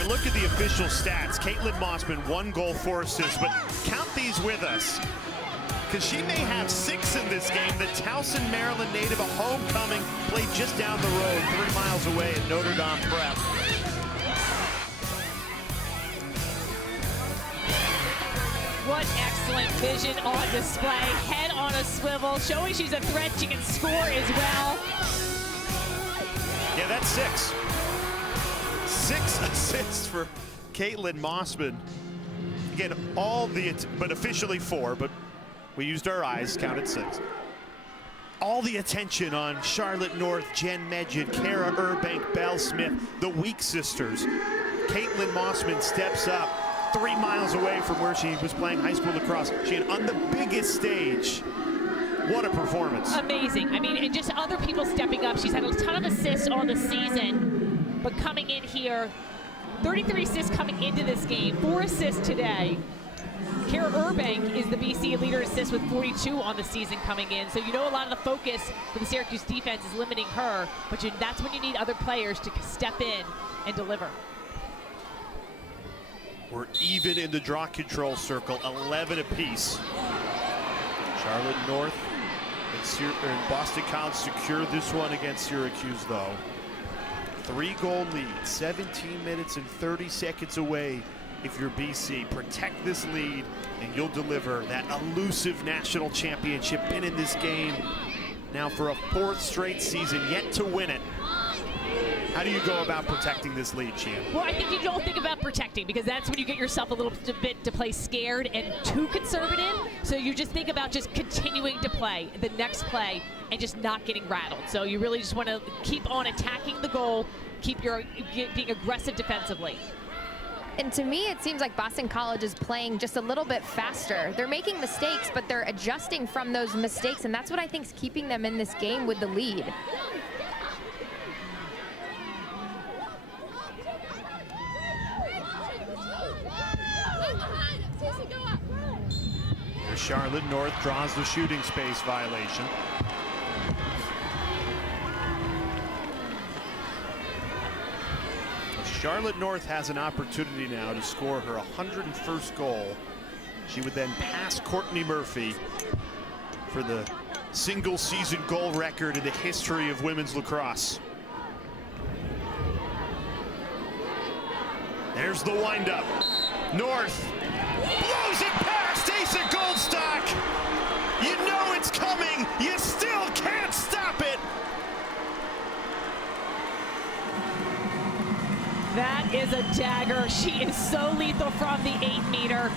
And look at the official stats. Caitlin Mossman, 1 goal, 4 assists, but count these with us, because she may have 6 in this game. The Towson, Maryland native, a homecoming, played just down the road, 3 miles away at Notre Dame Prep. What excellent vision on display. Head on a swivel, showing she's a threat. She can score as well. Yeah, that's 6. 6 assists for Caitlin Mossman. Again, but officially 4, but we used our eyes, counted 6. All the attention on Charlotte North, Jen Medjid, Kara Urbank, Belle Smith, the Week sisters. Caitlin Mossman steps up 3 miles away from where she was playing high school lacrosse. She had on the biggest stage. What a performance. Amazing. I mean, and just other people stepping up. She's had a ton of assists on the season, but coming in here, 33 assists coming into this game, 4 assists today. Kara Urbank is the BC leader assist with 42 on the season coming in. So you know a lot of the focus for the Syracuse defense is limiting her, but that's when you need other players to step in and deliver. We're even in the draw control circle, 11 apiece. Charlotte North and Boston College secure this one against Syracuse, though. 3-goal lead, 17 minutes and 30 seconds away if you're BC. Protect this lead and you'll deliver that elusive national championship. Been in this game now for a 4th straight season, yet to win it. How do you go about protecting this lead, Sheehan? Well, I think you don't think about protecting, because that's when you get yourself a little bit to play scared and too conservative. So you just think about just continuing to play the next play and just not getting rattled. So you really just want to keep on attacking the goal, keep being aggressive defensively. And to me, it seems like Boston College is playing just a little bit faster. They're making mistakes, but they're adjusting from those mistakes, and that's what I think is keeping them in this game with the lead. Charlotte North draws the shooting space violation. Charlotte North has an opportunity now to score her 101st goal. She would then pass Courtney Murphy for the single season goal record in the history of women's lacrosse. There's the windup. North blows it past Asa Goldstock. You know it's coming. You still can't stop it. That is a dagger. She is so lethal from the 8-meter.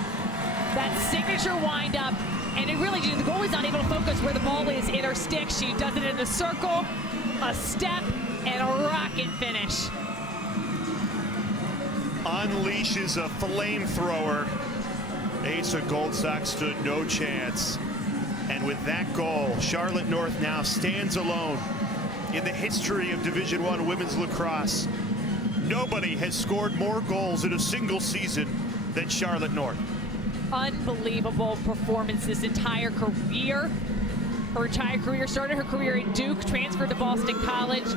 That signature windup, and it really, the goalie's not able to focus where the ball is in her stick. She does it in a circle, a step, and a rocket finish. Unleashes a flamethrower. Asa Goldstock stood no chance. And with that goal, Charlotte North now stands alone in the history of Division I women's lacrosse. Nobody has scored more goals in a single season than Charlotte North. Unbelievable performance this entire career. Her entire career, started her career at Duke, transferred to Boston College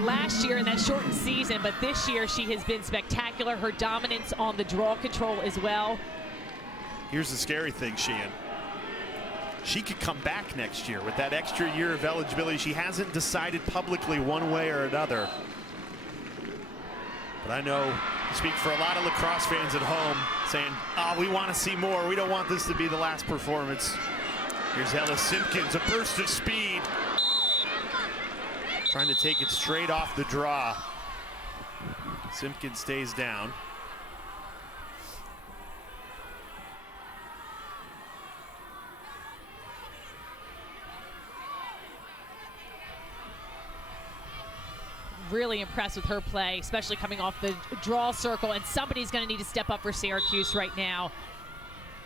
last year in that shortened season, but this year she has been spectacular. Her dominance on the draw control as well. Here's the scary thing, Sheehan. She could come back next year with that extra year of eligibility. She hasn't decided publicly one way or another. But I know I speak for a lot of lacrosse fans at home saying, oh, we want to see more. We don't want this to be the last performance. Here's Ella Simpkins, a burst of speed. Trying to take it straight off the draw. Simpkins stays down. really impressed with her play, especially coming off the draw circle, and somebody's going to need to step up for Syracuse right now.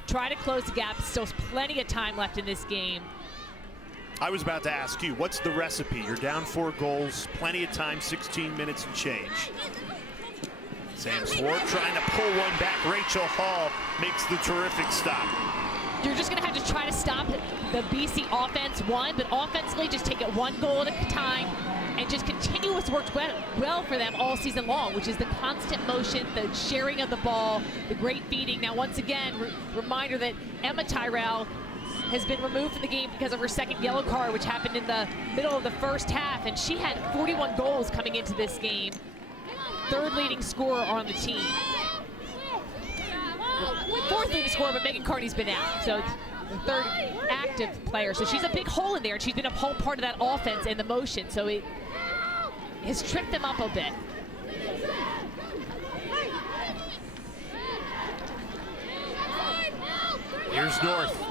Try to close the gap. Still plenty of time left in this game. I was about to ask you, what's the recipe? You're down 4 goals, plenty of time, 16 minutes and change. Sam Swart trying to pull one back. Rachel Hall makes the terrific stop. You're just going to have to try to stop the BC offense, but offensively just take it 1 goal at a time and just continue what's worked well for them all season long, which is the constant motion, the sharing of the ball, the great feeding. Now, once again, reminder that Emma Tyrell has been removed from the game because of her second yellow card, which happened in the middle of the first half, and she had 41 goals coming into this game. 3rd leading scorer on the team. 4th leading scorer, but Megan Carney's been out, so the 3rd active player. So she's a big hole in there, and she's been a whole part of that offense and the motion, so it has tripped them up a bit. Here's North.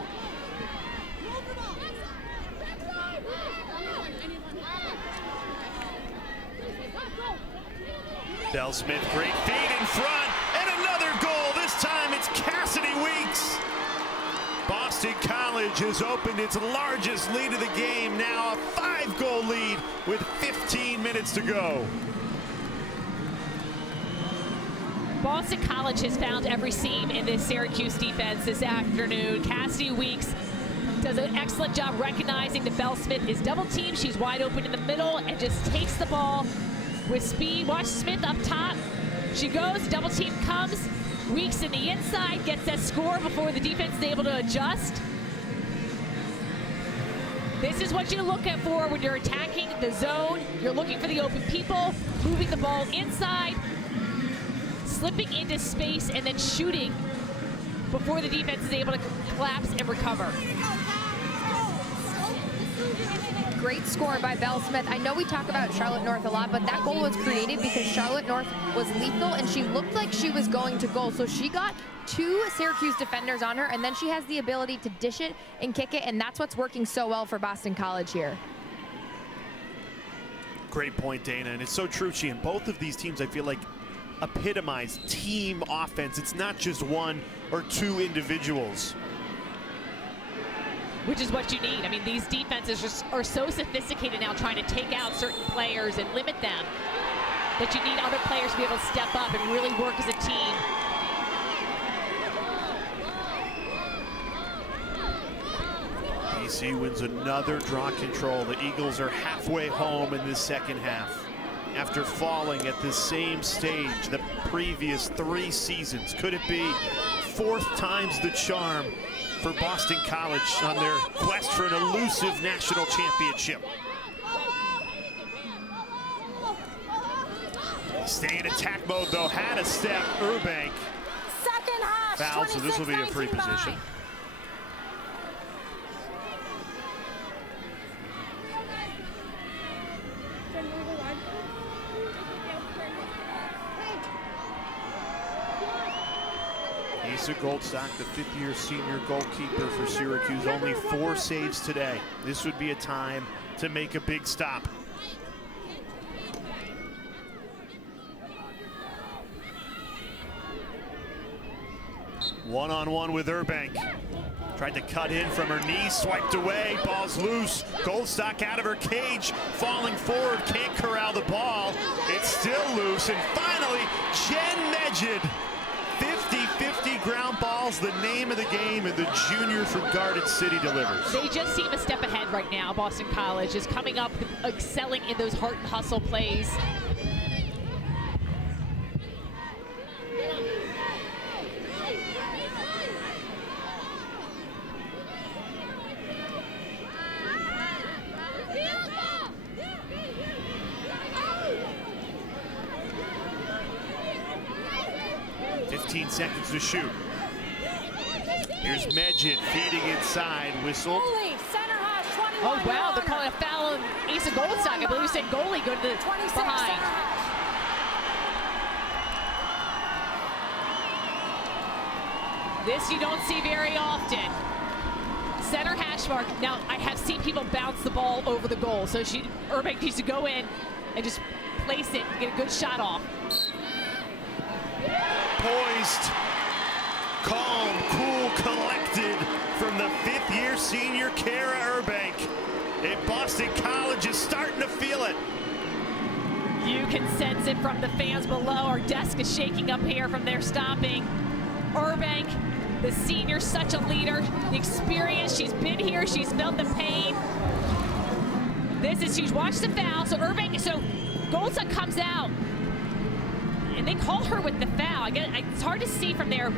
Bell Smith, great feed in front, and another goal. This time it's Cassidy Weeks. Boston College has opened its largest lead of the game, now a 5-goal lead with 15 minutes to go. Boston College has found every seam in this Syracuse defense this afternoon. Cassidy Weeks does an excellent job recognizing that Bell Smith is double teamed. She's wide open in the middle and just takes the ball with speed. Watch Smith up top. She goes, double team comes. Weeks in the inside, gets that score before the defense is able to adjust. This is what you look at for when you're attacking the zone. You're looking for the open people, moving the ball inside, slipping into space, and then shooting before the defense is able to collapse and recover. Great score by Bell Smith. I know we talk about Charlotte North a lot, but that goal was created because Charlotte North was lethal and she looked like she was going to goal. So she got 2 Syracuse defenders on her, and then she has the ability to dish it and kick it, and that's what's working so well for Boston College here. Great point, Dana, and it's so true. She and both of these teams, I feel like, epitomize team offense. It's not just 1 or 2 individuals. Which is what you need. I mean, these defenses just are so sophisticated now, trying to take out certain players and limit them, that you need other players to be able to step up and really work as a team. BC wins another draw control. The Eagles are halfway home in this second half after falling at the same stage the previous 3 seasons. Could it be 4th time's the charm for Boston College on their quest for an elusive national championship? Stay in attack mode though, had a step. Urbank Second half, fouled, so this will be a free position. Asa Goldstock, the 5th-year senior goalkeeper for Syracuse, only 4 saves today. This would be a time to make a big stop. One-on-one with Urbank. Tried to cut in from her knee, swiped away, ball's loose. Goldstock out of her cage, falling forward, can't corral the ball. It's still loose, and finally, Jen Medjid. 50-50 ground balls, the name of the game, and the junior from Garden City delivers. They just seem a step ahead right now. Boston College is coming up, excelling in those heart and hustle plays. Seconds to shoot. Here's Medjid feeding inside, whistled. Oh wow, they're calling a foul on Asa Goldstock. I believe you said goalie go to the behind. This you don't see very often. Center hash mark. Now I have seen people bounce the ball over the goal, so Urbank needs to go in and just place it and get a good shot off. Poised, calm, cool, collected from the fifth-year senior Kara Urbank. And Boston College is starting to feel it. You can sense it from the fans below. Our desk is shaking up here from their stomping. Urbank, the senior, such a leader. The experience, she's been here, she's felt the pain. This is huge. Watch the foul. So Urbank, so Goldson comes out. And they call her with the foul. Again, it's hard to see from there,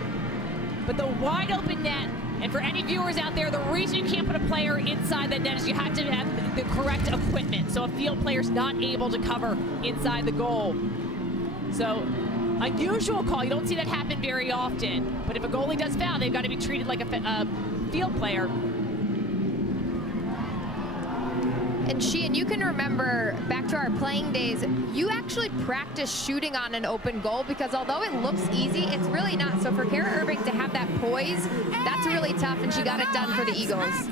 but the wide open net. And for any viewers out there, the reason you can't put a player inside the net is you have to have the correct equipment. So a field player's not able to cover inside the goal. So unusual call. You don't see that happen very often. But if a goalie does foul, they've got to be treated like a field player. And Sheehan, you can remember back to our playing days, you actually practice shooting on an open goal because although it looks easy, it's really not. So for Kara Urbank to have that poise, that's really tough, and she got it done for the Eagles.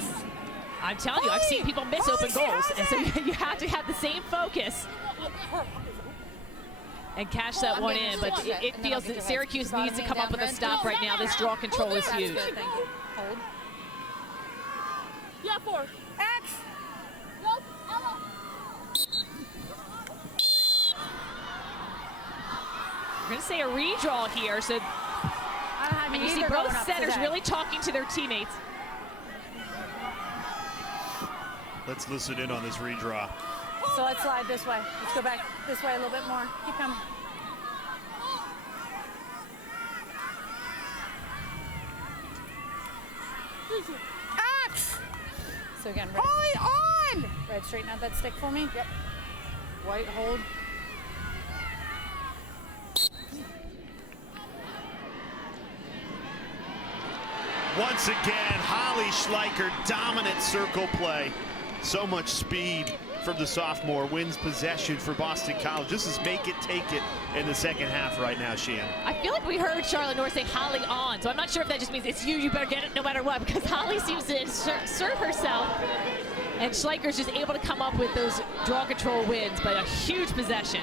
I'm telling you, I've seen people miss open goals, and so you have to have the same focus and catch that one in. But it feels that Syracuse needs to come up with a stop right now. This draw control is huge. Thank you. Hold. Yeah, 4. X. Nope. Ella. We're going to say a redraw here. So, I don't have and you see either both going up centers today. really talking to their teammates. Let's listen in on this redraw. So let's slide this way. Let's go back this way a little bit more. Keep coming. X. So again, red, Holly on. red, straighten out that stick for me. Yep. White, hold. Once again, Holly Schleicher, dominant circle play. So much speed from the sophomore, wins possession for Boston College. This is make it, take it in the second half right now, Sheehan. I feel like we heard Charlotte North say Holly on, so I'm not sure if that just means it's you better get it no matter what, because Holly seems to assert herself, and Schleicher's just able to come up with those draw control wins, but a huge possession.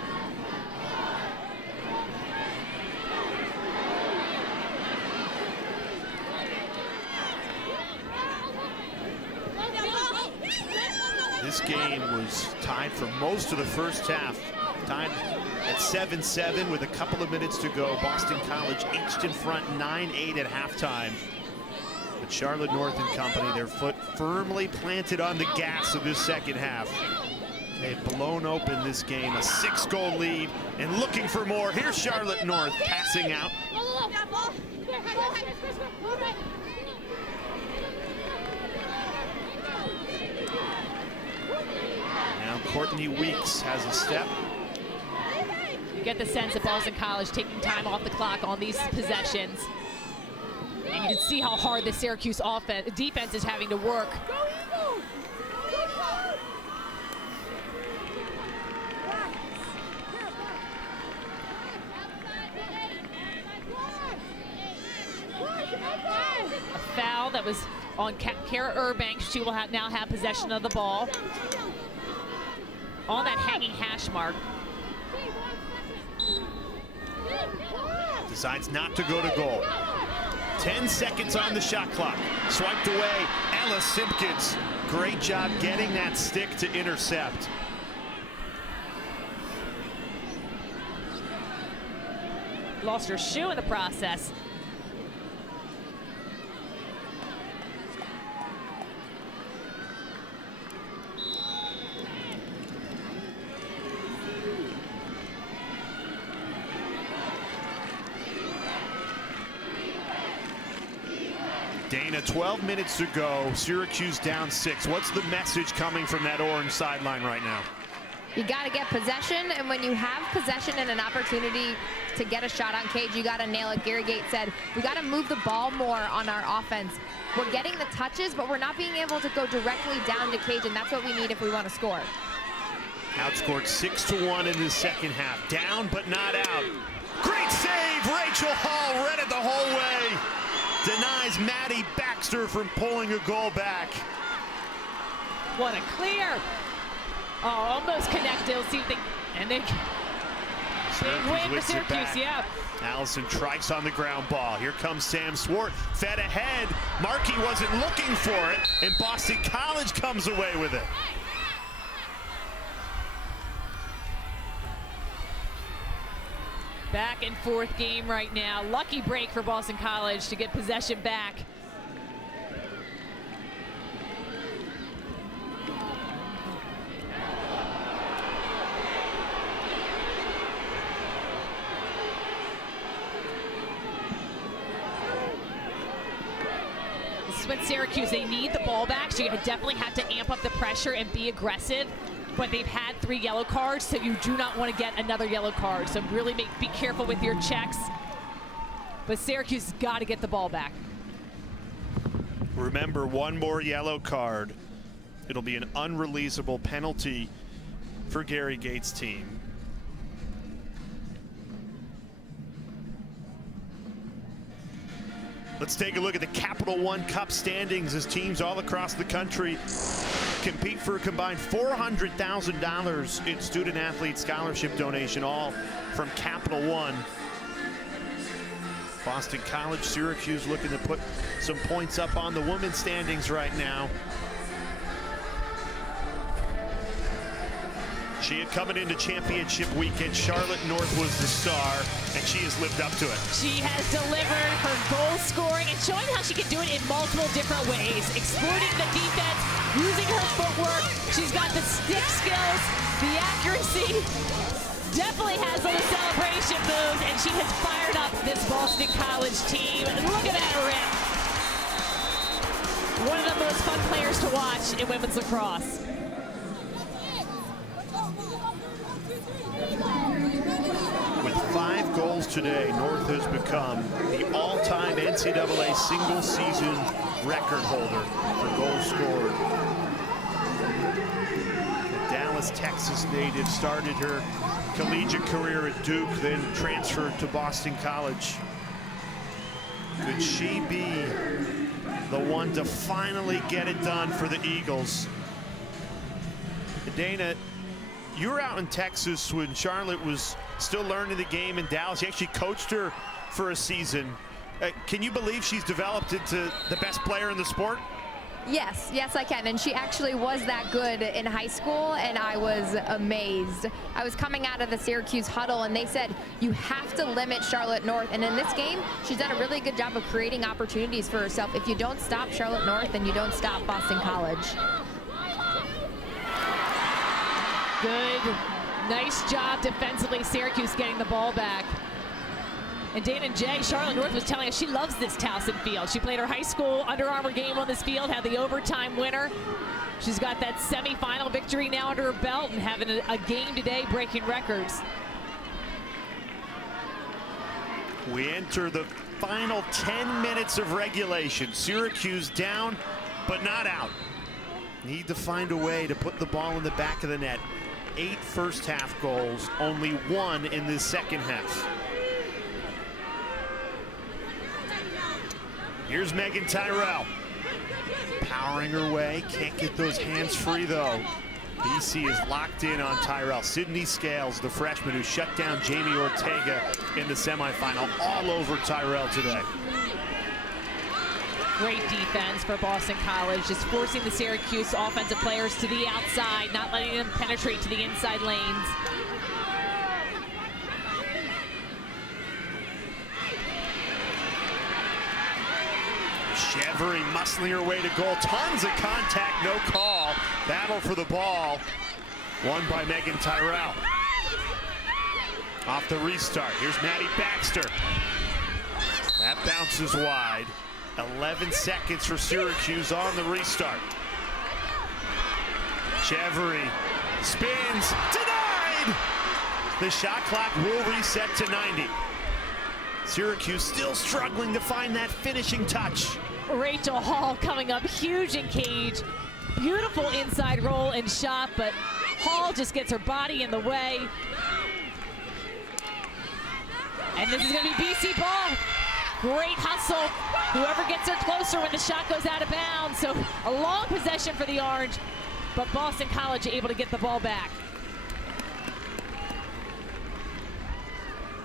This game was tied for most of the first half. Tied at 7-7 with a couple of minutes to go. Boston College inched in front 9-8 at halftime. But Charlotte North and company, their foot firmly planted on the gas of this second half. They've blown open this game, a 6-goal lead, and looking for more. Here's Charlotte North passing out. Now Courtney Weeks has a step. You get the sense that Boston College taking time off the clock on these possessions. And you can see how hard the Syracuse defense is having to work. A foul that was on Kara Urbank. She will now have possession of the ball on that hanging hash mark. Decides not to go to goal. 10 seconds on the shot clock. Swiped away. Ella Simpkins. Great job getting that stick to intercept. Lost her shoe in the process. Dana, 12 minutes to go. Syracuse down 6. What's the message coming from that orange sideline right now? You got to get possession, and when you have possession and an opportunity to get a shot on cage, you got to nail it. Gary Gates said, we got to move the ball more on our offense. We're getting the touches, but we're not being able to go directly down to cage, and that's what we need if we want to score. Outscored 6-1 in the second half. Down but not out. Great save! Rachel Hall read it the whole way. Denies Maddie Baxter from pulling a goal back. What a clear. Oh, almost connected. Let's see if they, and they Big win for Syracuse, yeah. Allison Trice on the ground ball. Here comes Sam Swart, fed ahead. Markey wasn't looking for it, and Boston College comes away with it. Back and forth game right now. Lucky break for Boston College to get possession back. This is when Syracuse, they need the ball back, so you definitely have to amp up the pressure and be aggressive. But they've had 3 yellow cards, so you do not want to get another yellow card. So really be careful with your checks. But Syracuse has got to get the ball back. Remember, one more yellow card. It'll be an unreleasable penalty for Gary Gates' team. Let's take a look at the Capital One Cup standings as teams all across the country compete for a combined $400,000 in student athlete scholarship donation, all from Capital One. Boston College, Syracuse looking to put some points up on the women's standings right now. She had coming into championship weekend. Charlotte North was the star, and she has lived up to it. She has delivered her goal scoring and showing how she can do it in multiple different ways. Exploiting the defense, using her footwork. She's got the stick skills, the accuracy. Definitely has those celebration moves, and she has fired up this Boston College team. Look at that rip. One of the most fun players to watch in women's lacrosse. With 5 goals today, North has become the all-time NCAA single-season record holder for goals scored. The Dallas, Texas native started her collegiate career at Duke, then transferred to Boston College. Could she be the one to finally get it done for the Eagles? Dana, you were out in Texas when Charlotte was still learning the game in Dallas. You actually coached her for a season. Can you believe she's developed into the best player in the sport? Yes, I can. And she actually was that good in high school, and I was amazed. I was coming out of the Syracuse huddle, and they said, you have to limit Charlotte North. And in this game, she's done a really good job of creating opportunities for herself. If you don't stop Charlotte North, then you don't stop Boston College. Good, nice job defensively, Syracuse getting the ball back. And Dana and Jay, Charlotte North was telling us she loves this Towson field. She played her high school Under Armour game on this field, had the overtime winner. She's got that semifinal victory now under her belt and having a game today breaking records. We enter the final 10 minutes of regulation. Syracuse down, but not out. Need to find a way to put the ball in the back of the net. 8 first half goals, only 1 in the second half. Here's Megan Tyrell. Powering her way, can't get those hands free though. BC is locked in on Tyrell. Sydney Scales, the freshman who shut down Jamie Ortega in the semifinal, all over Tyrell today. Great defense for Boston College, just forcing the Syracuse offensive players to the outside, not letting them penetrate to the inside lanes. Chevery muscling her way to goal. Tons of contact, no call. Battle for the ball. Won by Megan Tyrell. Off the restart. Here's Maddie Baxter. That bounces wide. 11 seconds for Syracuse on the restart. Chevery spins. Denied! The shot clock will reset to 90. Syracuse still struggling to find that finishing touch. Rachel Hall coming up huge in cage. Beautiful inside roll and shot, but Hall just gets her body in the way. And this is going to be BC ball. Great hustle. Whoever gets her closer when the shot goes out of bounds. So a long possession for the Orange, but Boston College able to get the ball back.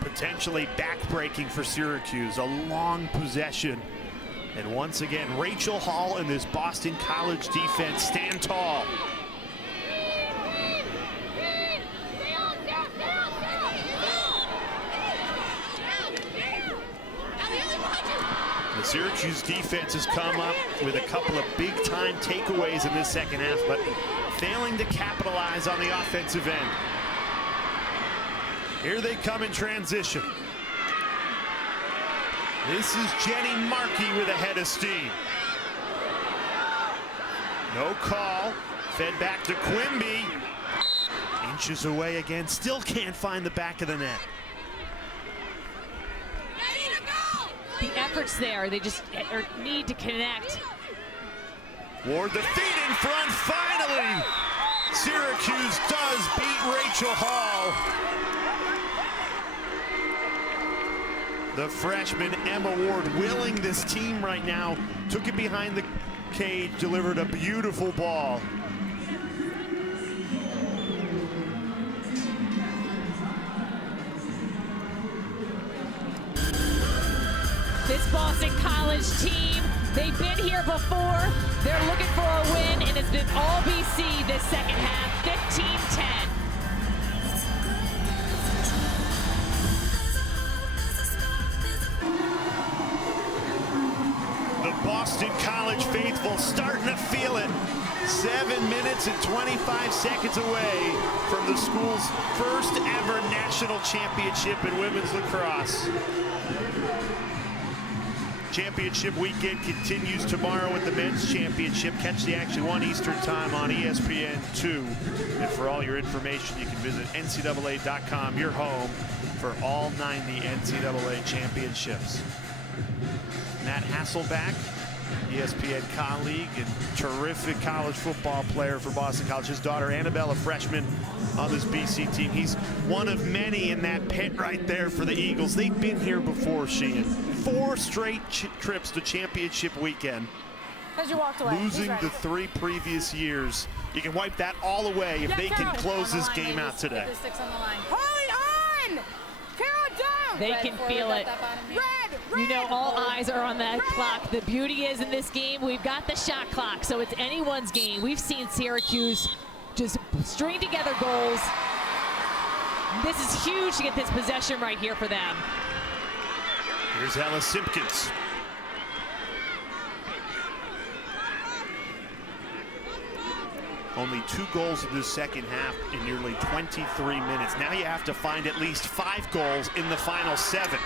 potentially back-breaking for Syracuse. A long possession. And once again, Rachel Hall and this Boston College defense stand tall. The Syracuse defense has come up with a couple of big-time takeaways in this second half, but failing to capitalize on the offensive end. Here they come in transition. This is Jenny Markey with a head of steam. No call. Fed back to Quimby. Inches away again. Still can't find the back of the net. The effort's there. They just need to connect. Ward the feet in front. Finally, Syracuse does beat Rachel Hall. The freshman Emma Ward willing this team right now. Took it behind the cage, delivered a beautiful ball. This Boston College team, they've been here before. They're looking for a win, and it's been all BC this second half, 15-10. The Boston College faithful starting to feel it. 7 minutes and 25 seconds away from the school's first ever national championship in women's lacrosse. Championship weekend continues tomorrow with the men's championship. Catch the action 1 Eastern time on ESPN2. And for all your information, you can visit NCAA.com, your home for all 90 NCAA championships. Matt Hasselback, ESPN colleague and terrific college football player for Boston College. His daughter Annabelle, a freshman on this BC team. He's one of many in that pit right there for the Eagles. They've been here before, Sheehan. 4 straight trips to championship weekend. Because you walked away. Losing the 3 previous years. You can wipe that all away if they can close this game out today. Hold on! Carol down! They can feel it. You know, all eyes are on that clock. The beauty is in this game, we've got the shot clock, so it's anyone's game. We've seen Syracuse just string together goals. This is huge to get this possession right here for them. Here's Ella Simpkins. Only 2 goals in the second half in nearly 23 minutes. Now you have to find at least 5 goals in the final 7.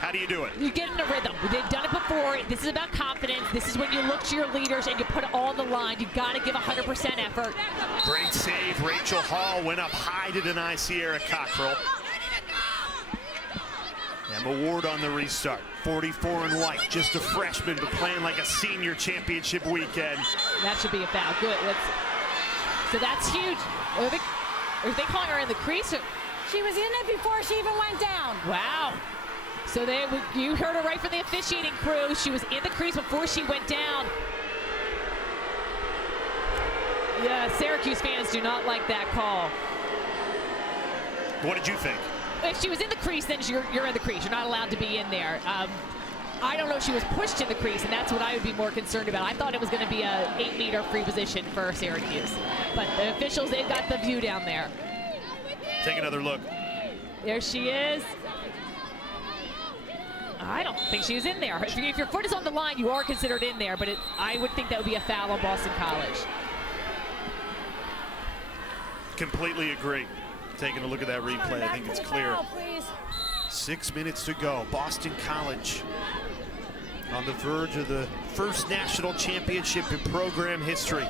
How do you do it? You get in a rhythm. They've done it before. This is about confidence. This is when you look to your leaders and you put it all on the line. You got to give 100% effort. Great save. Rachel Hall went up high to deny Sierra Cockrell. Emma Ward on the restart. 44 in white, just a freshman, but playing like a senior championship weekend. That should be a foul. Good. So that's huge. Are they calling her in the crease? She was in it before she even went down. Wow. So you heard her right from the officiating crew. She was in the crease before she went down. Yeah, Syracuse fans do not like that call. What did you think? If she was in the crease, then you're in the crease. You're not allowed to be in there. I don't know if she was pushed in the crease, and that's what I would be more concerned about. I thought it was going to be a 8-meter free position for Syracuse. But the officials, they've got the view down there. Take another look. There she is. I don't think she was in there. If your foot is on the line, you are considered in there, but I would think that would be a foul on Boston College. Completely agree. Taking a look at that replay, I think it's clear. 6 minutes to go. Boston College on the verge of the first national championship in program history.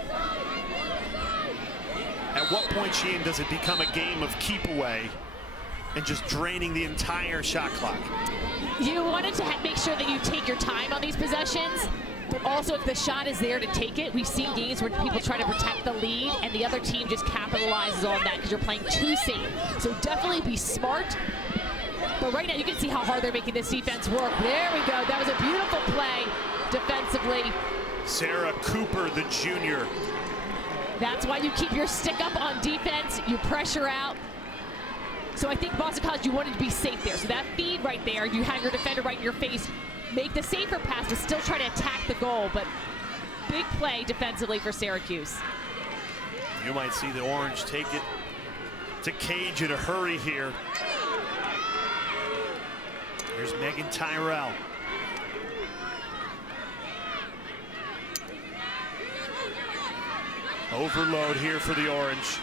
At what point, Sheehan, does it become a game of keep away and just draining the entire shot clock? You wanted to make sure that you take your time on these possessions, but also if the shot is there to take it. We've seen games where people try to protect the lead and the other team just capitalizes on that because you're playing too safe. So definitely be smart. But right now you can see how hard they're making this defense work. There we go. That was a beautiful play defensively. Sarah Cooper, the junior. That's why you keep your stick up on defense. You pressure out. So I think Boston College, you wanted to be safe there. So that feed right there, you have your defender right in your face, make the safer pass, but still try to attack the goal. But big play defensively for Syracuse. You might see the Orange take it to Cage in a hurry here. Here's Megan Tyrell. Overload here for the Orange.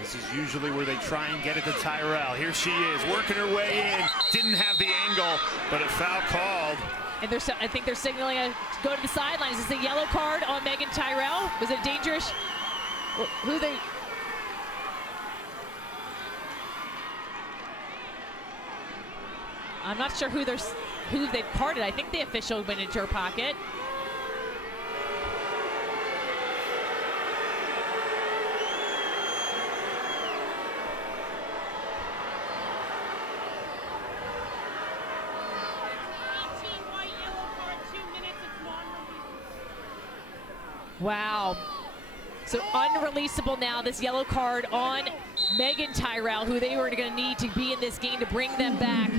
This is usually where they try and get it to Tyrell. Here she is, working her way in. Didn't have the angle, but a foul called. And I think they're signaling a go to the sidelines. Is this a yellow card on Megan Tyrell? Was it dangerous? Who they? I'm not sure who they've carded. I think the official went into her pocket. Wow. So unreleasable now, this yellow card on Megan Tyrell, who they were going to need to be in this game to bring them back.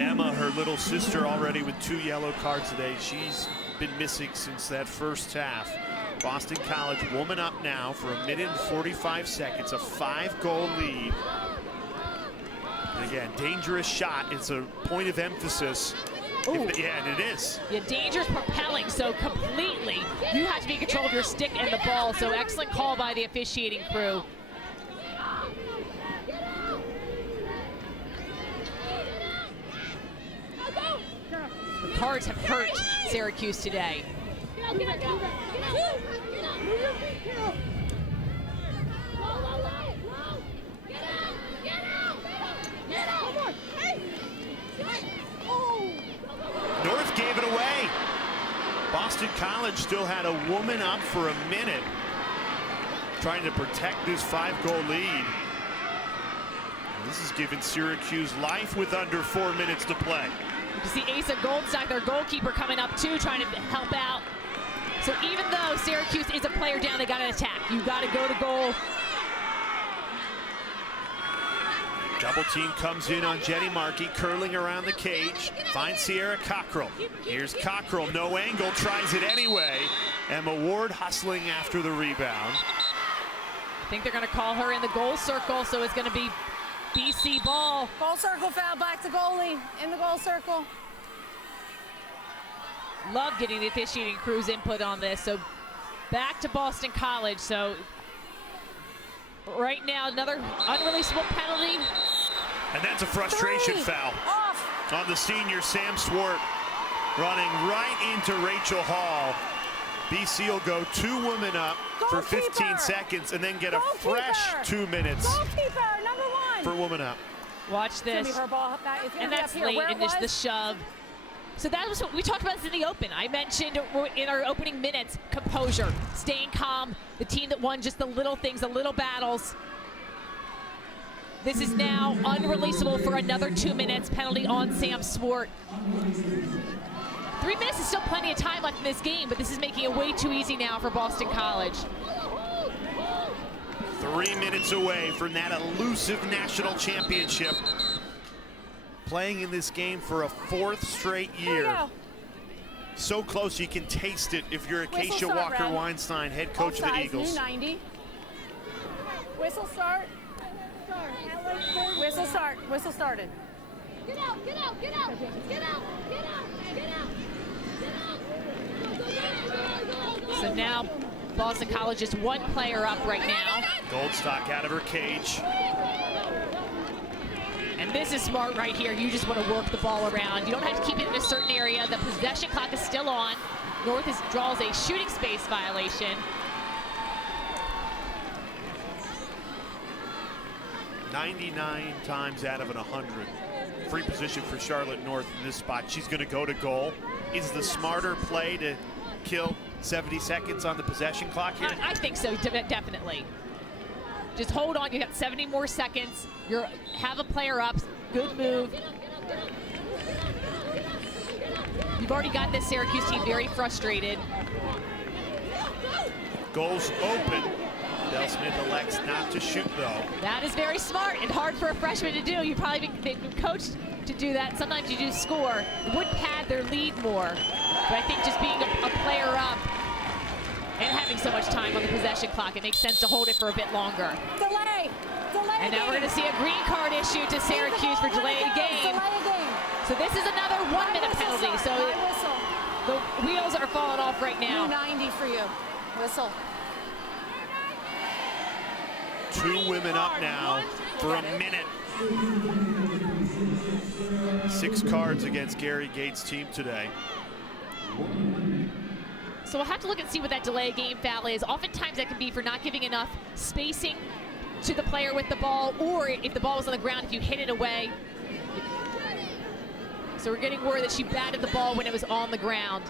Emma, her little sister, already with 2 yellow cards today. She's been missing since that first half. Boston College woman up now for 1 minute and 45 seconds, a 5-goal lead. And again, dangerous shot. It's a point of emphasis. Yeah, and it is. Yeah, dangerous propelling, so completely you have to be in control of your stick and the ball. So excellent call by the officiating crew. The cards have hurt Syracuse today. North gave it away. Boston College still had a woman up for 1 minute, trying to protect this 5-goal lead. And this is giving Syracuse life with under 4 minutes to play. You can see Asa Goldstock, their goalkeeper, coming up too, trying to help out. So even though Syracuse is a player down, they got to attack. You got to go to goal. Double team comes in on Jenny Markey, curling around the cage. Finds Sierra Cockrell. Here's Cockrell, no angle, tries it anyway. Emma Ward hustling after the rebound. I think they're going to call her in the goal circle, so it's going to be BC ball. Goal circle foul, back to goalie, in the goal circle. Love getting the officiating crew's input on this. So back to Boston College. So right now, another unreleasable penalty. And that's a frustration foul on the senior Sam Swart, running right into Rachel Hall. BC will go 2 women up for 15 seconds and then get a fresh 2 minutes Goalkeeper, number 1. for woman up. Watch this. Her ball, And that's late, and just the shove. So that was what we talked about this in the open. I mentioned in our opening minutes, composure, staying calm, the team that won just the little things, the little battles. This is now unreleasable for another 2 minutes, penalty on Sam Swart. 3 minutes is still plenty of time left in this game, but this is making it way too easy now for Boston College. 3 minutes away from that elusive national championship. Playing in this game for a 4th straight year. So close you can taste it if you're Acacia Walker-Weinstein, head coach of the Eagles. 90. Whistle start. Whistle start. Whistle started. Get out, get out, get out, get out, get out, get out. So now Boston College is 1 player up right now. Goldstock out of her cage. And this is smart right here. You just want to work the ball around. You don't have to keep it in a certain area. The possession clock is still on. North draws a shooting space violation. 99 times out of 100. Free position for Charlotte North in this spot. She's going to go to goal. Is the smarter play to kill 70 seconds on the possession clock here? I think so, definitely. Just hold on. You got 70 more seconds. Have a player up. Good move. You've already got this Syracuse team very frustrated. Goals open. Bell Smith elects not to shoot, though. That is very smart and hard for a freshman to do. You've probably been coached to do that. Sometimes you do score. Would pad their lead more. But I think just being a player up and having so much time on the possession clock, it makes sense to hold it for a bit longer. Delay. And now we're going to see a green card issued to Syracuse for delayed game. So this is another 1 minute penalty. So the wheels are falling off right now. 90 for you. Whistle. 2 women up now for a minute. 6 cards against Gary Gates' team today. So we'll have to look and see what that delay game foul is. Oftentimes that can be for not giving enough spacing to the player with the ball, or if the ball was on the ground, if you hit it away. So we're getting word that she batted the ball when it was on the ground.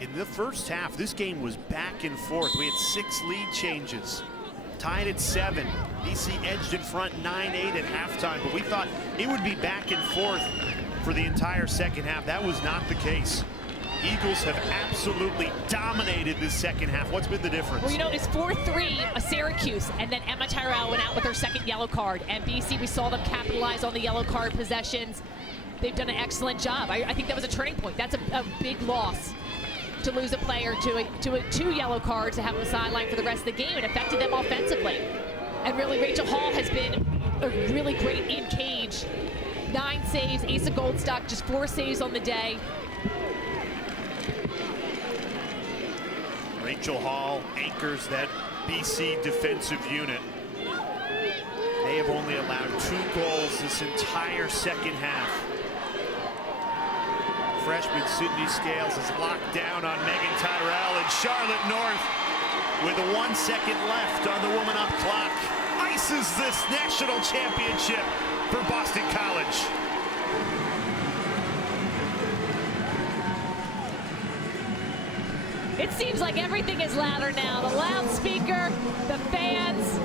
In the first half, this game was back and forth. We had 6 lead changes. Tied at 7. BC edged in front 9-8 at halftime, but we thought it would be back and forth for the entire second half. That was not the case. Eagles have absolutely dominated this second half. What's been the difference? Well, you know, it's 4-3 Syracuse, and then Emma Tyrell went out with her second yellow card. And BC, we saw them capitalize on the yellow card possessions. They've done an excellent job. I think that was a turning point. That's a big loss to lose a player to 2 yellow cards, to have them sidelined for the rest of the game. It affected them offensively. And really, Rachel Hall has been really great in cage. 9 saves, Asa Goldstock just 4 saves on the day. Rachel Hall anchors that BC defensive unit. They have only allowed 2 goals this entire second half. Freshman Sydney Scales is locked down on Megan Tyrell, and Charlotte North, with 1 second left on the woman up clock, ices this national championship for Boston College. It seems like everything is louder now. The loudspeaker, the fans.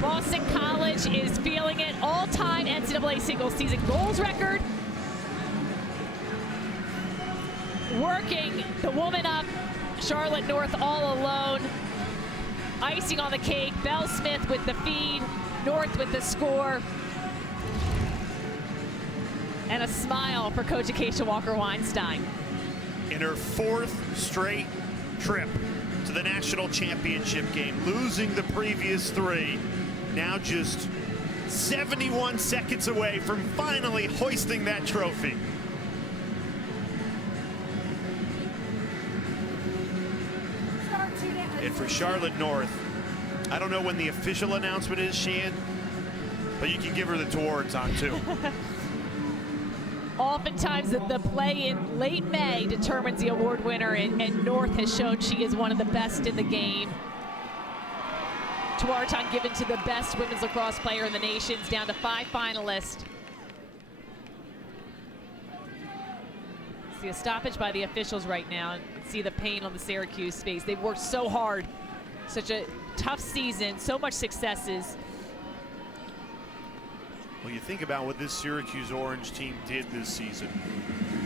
Boston College is feeling it. All-time NCAA single season goals record. Working the woman up, Charlotte North all alone. Icing on the cake, Bell Smith with the feed, North with the score. And a smile for Coach Acacia Walker-Weinstein. In her 4th straight trip to the national championship game, losing the previous 3, now just 71 seconds away from finally hoisting that trophy. And for Charlotte North, I don't know when the official announcement is, Sheehan, but you can give her the towards on too. Oftentimes the play in late May determines the award winner, and North has shown she is one of the best in the game. Tuaraton given to the best women's lacrosse player in the nations, down to 5 finalists. See a stoppage by the officials right now, and see the pain on the Syracuse face. They've worked so hard, such a tough season, so much successes. Well, you think about what this Syracuse Orange team did this season.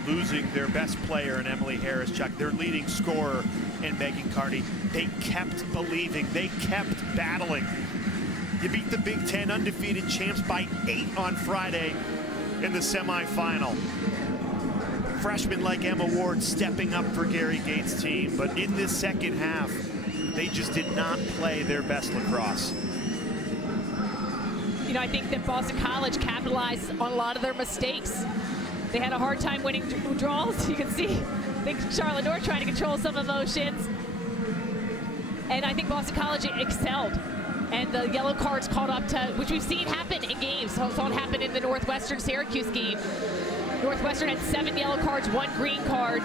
Losing their best player in Emily Harris-Chuck, their leading scorer in Megan Carney. They kept believing, they kept battling. You beat the Big Ten undefeated champs by 8 on Friday in the semifinal. Freshmen like Emma Ward stepping up for Gary Gates' team, but in this second half, they just did not play their best lacrosse. You know, I think that Boston College capitalized on a lot of their mistakes. They had a hard time winning draws. You can see, I think Charlotte North trying to control some emotions. And I think Boston College excelled. And the yellow cards caught up to, which we've seen happen in games. So saw it happen in the Northwestern Syracuse game. Northwestern had 7 yellow cards, 1 green card.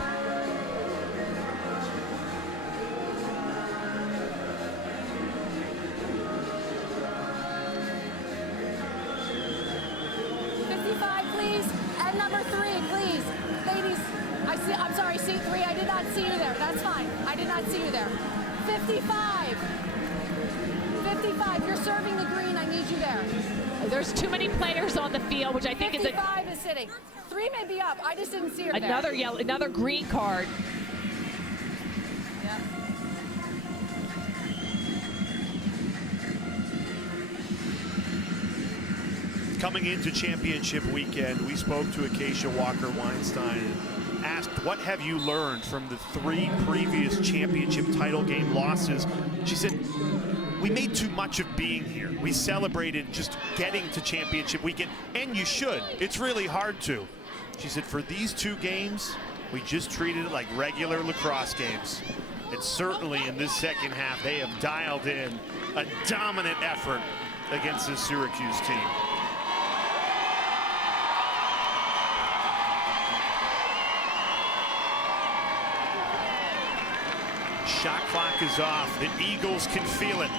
I'm sorry, seat 3, I did not see you there. That's fine. I did not see you there. 55. 55, you're serving the green. I need you there. There's too many players on the field, which I think is a... 55 is sitting. 3 may be up. I just didn't see her Another there. yellow, another green card. Yeah. Coming into championship weekend, we spoke to Acacia Walker-Weinstein and asked, what have you learned from the 3 previous championship title game losses? She said, we made too much of being here. We celebrated just getting to championship weekend, and you should. It's really hard to. She said, for these 2 games, we just treated it like regular lacrosse games. And certainly in this second half, they have dialed in a dominant effort against this Syracuse team. Shot clock is off. The Eagles can feel it.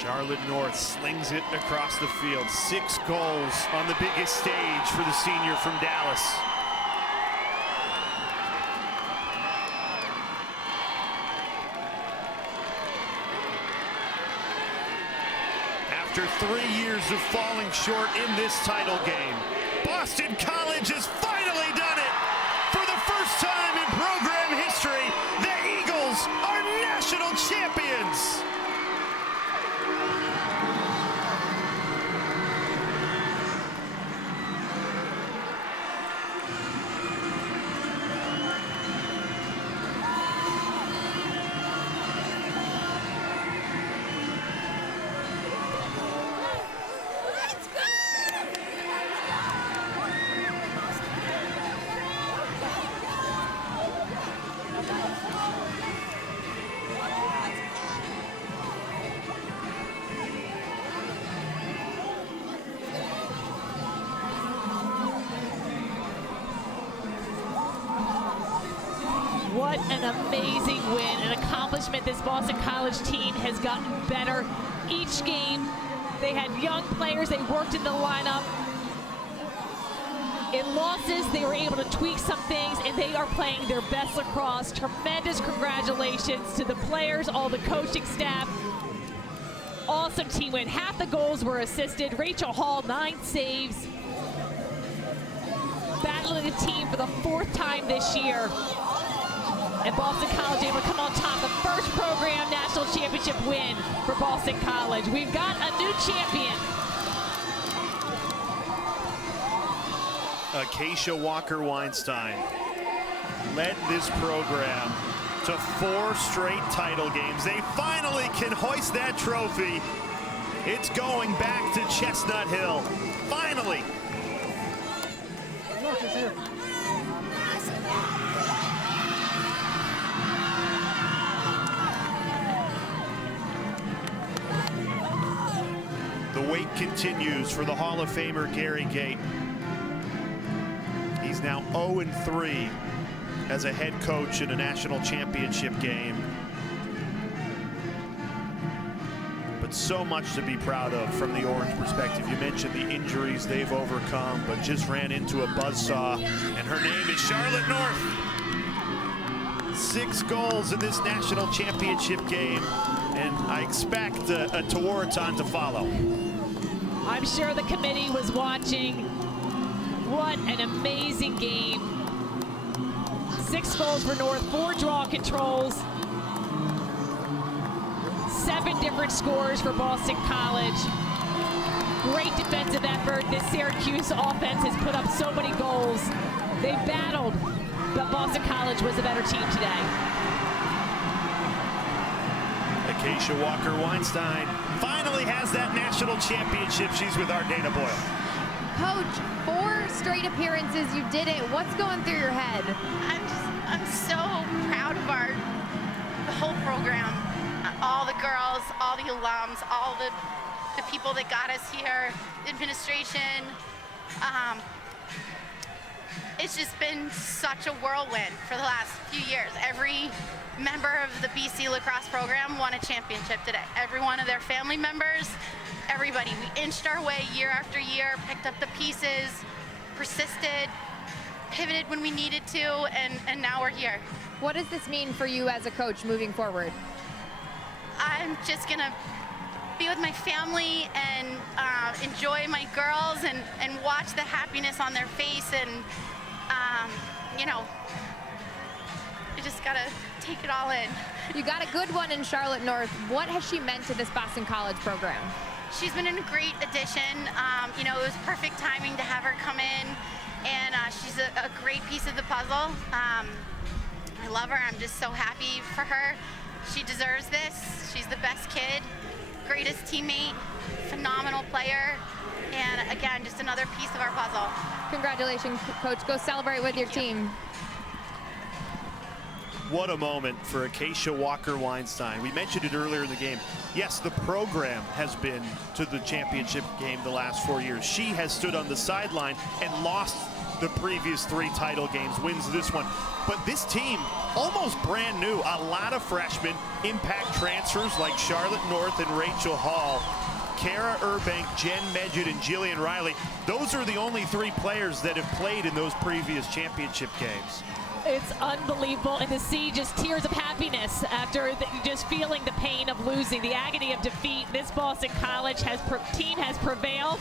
Charlotte North slings it across the field. 6 goals on the biggest stage for the senior from Dallas. After 3 years of falling short in this title game, Boston College has finally done it. For the first time in program history, the Eagles are national champions. What an amazing win, an accomplishment. This Boston College team has gotten better each game. They had young players, they worked in the lineup. In losses, they were able to tweak some things, and they are playing their best lacrosse. Tremendous congratulations to the players, all the coaching staff. Awesome team win. Half the goals were assisted. Rachel Hall, 9 saves. Battling the team for the 4th time this year. And Boston College able to come on top. The first program national championship win for Boston College. We've got a new champion. Acacia Walker-Weinstein led this program to 4 straight title games. They finally can hoist that trophy. It's going back to Chestnut Hill. Finally. The wait continues for the Hall of Famer Gary Gate. He's now 0-3 as a head coach in a national championship game. But so much to be proud of from the Orange perspective. You mentioned the injuries they've overcome, but just ran into a buzzsaw, and her name is Charlotte North. 6 goals in this national championship game, and I expect a Tewaaraton to follow. I'm sure the committee was watching. What an amazing game. 6 goals for North, 4 draw controls. 7 different scores for Boston College. Great defensive effort. This Syracuse offense has put up so many goals. They battled, but Boston College was the better team today. Acacia Walker-Weinstein finally has that national championship. She's with our Dana Boyle. Coach, 4 straight appearances, you did it. What's going through your head? I'm so proud of the whole program. All the girls, all the alums, all the people that got us here, administration. It's just been such a whirlwind for the last few years. Every member of the BC lacrosse program won a championship today. Every one of their family members, everybody. We inched our way year after year, picked up the pieces, persisted, pivoted when we needed to, and now we're here. What does this mean for you as a coach moving forward? I'm just gonna be with my family and enjoy my girls and watch the happiness on their face, and you know, you just gotta take it all in. You got a good one in Charlotte North. What has she meant to this Boston College program? She's been a great addition. You know, it was perfect timing to have her come in, and she's a great piece of the puzzle. I love her. I'm just so happy for her. She deserves this. She's the best kid, greatest teammate, phenomenal player, and again, just another piece of our puzzle. Congratulations, Coach. Go celebrate with your team. What a moment for Acacia Walker-Weinstein. We mentioned it earlier in the game. Yes, the program has been to the championship game the last 4 years. She has stood on the sideline and lost the previous 3 title games, wins this one. But this team, almost brand new, a lot of freshmen, impact transfers like Charlotte North and Rachel Hall, Kara Urbank, Jen Medjid, and Jillian Riley. Those are the only 3 players that have played in those previous championship games. It's unbelievable, and to see just tears of happiness after just feeling the pain of losing, the agony of defeat. This Boston College team has prevailed.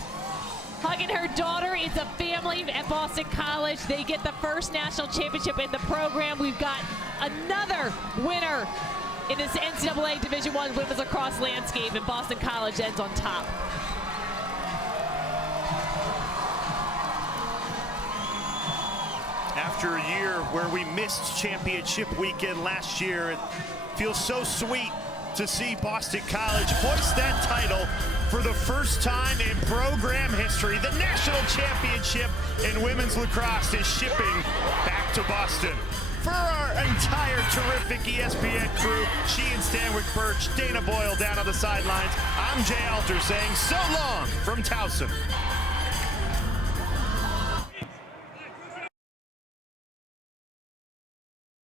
Hugging her daughter. It's a family at Boston College. They get the first national championship in the program. We've got another winner in this NCAA Division I women's lacrosse landscape, and Boston College ends on top. After a year where we missed championship weekend last year, it feels so sweet to see Boston College hoist that title for the first time in program history. The national championship in women's lacrosse is shipping back to Boston. For our entire terrific ESPN crew, she and Stanwyck Birch, Dana Boyle down on the sidelines, I'm Jay Alter saying so long from Towson.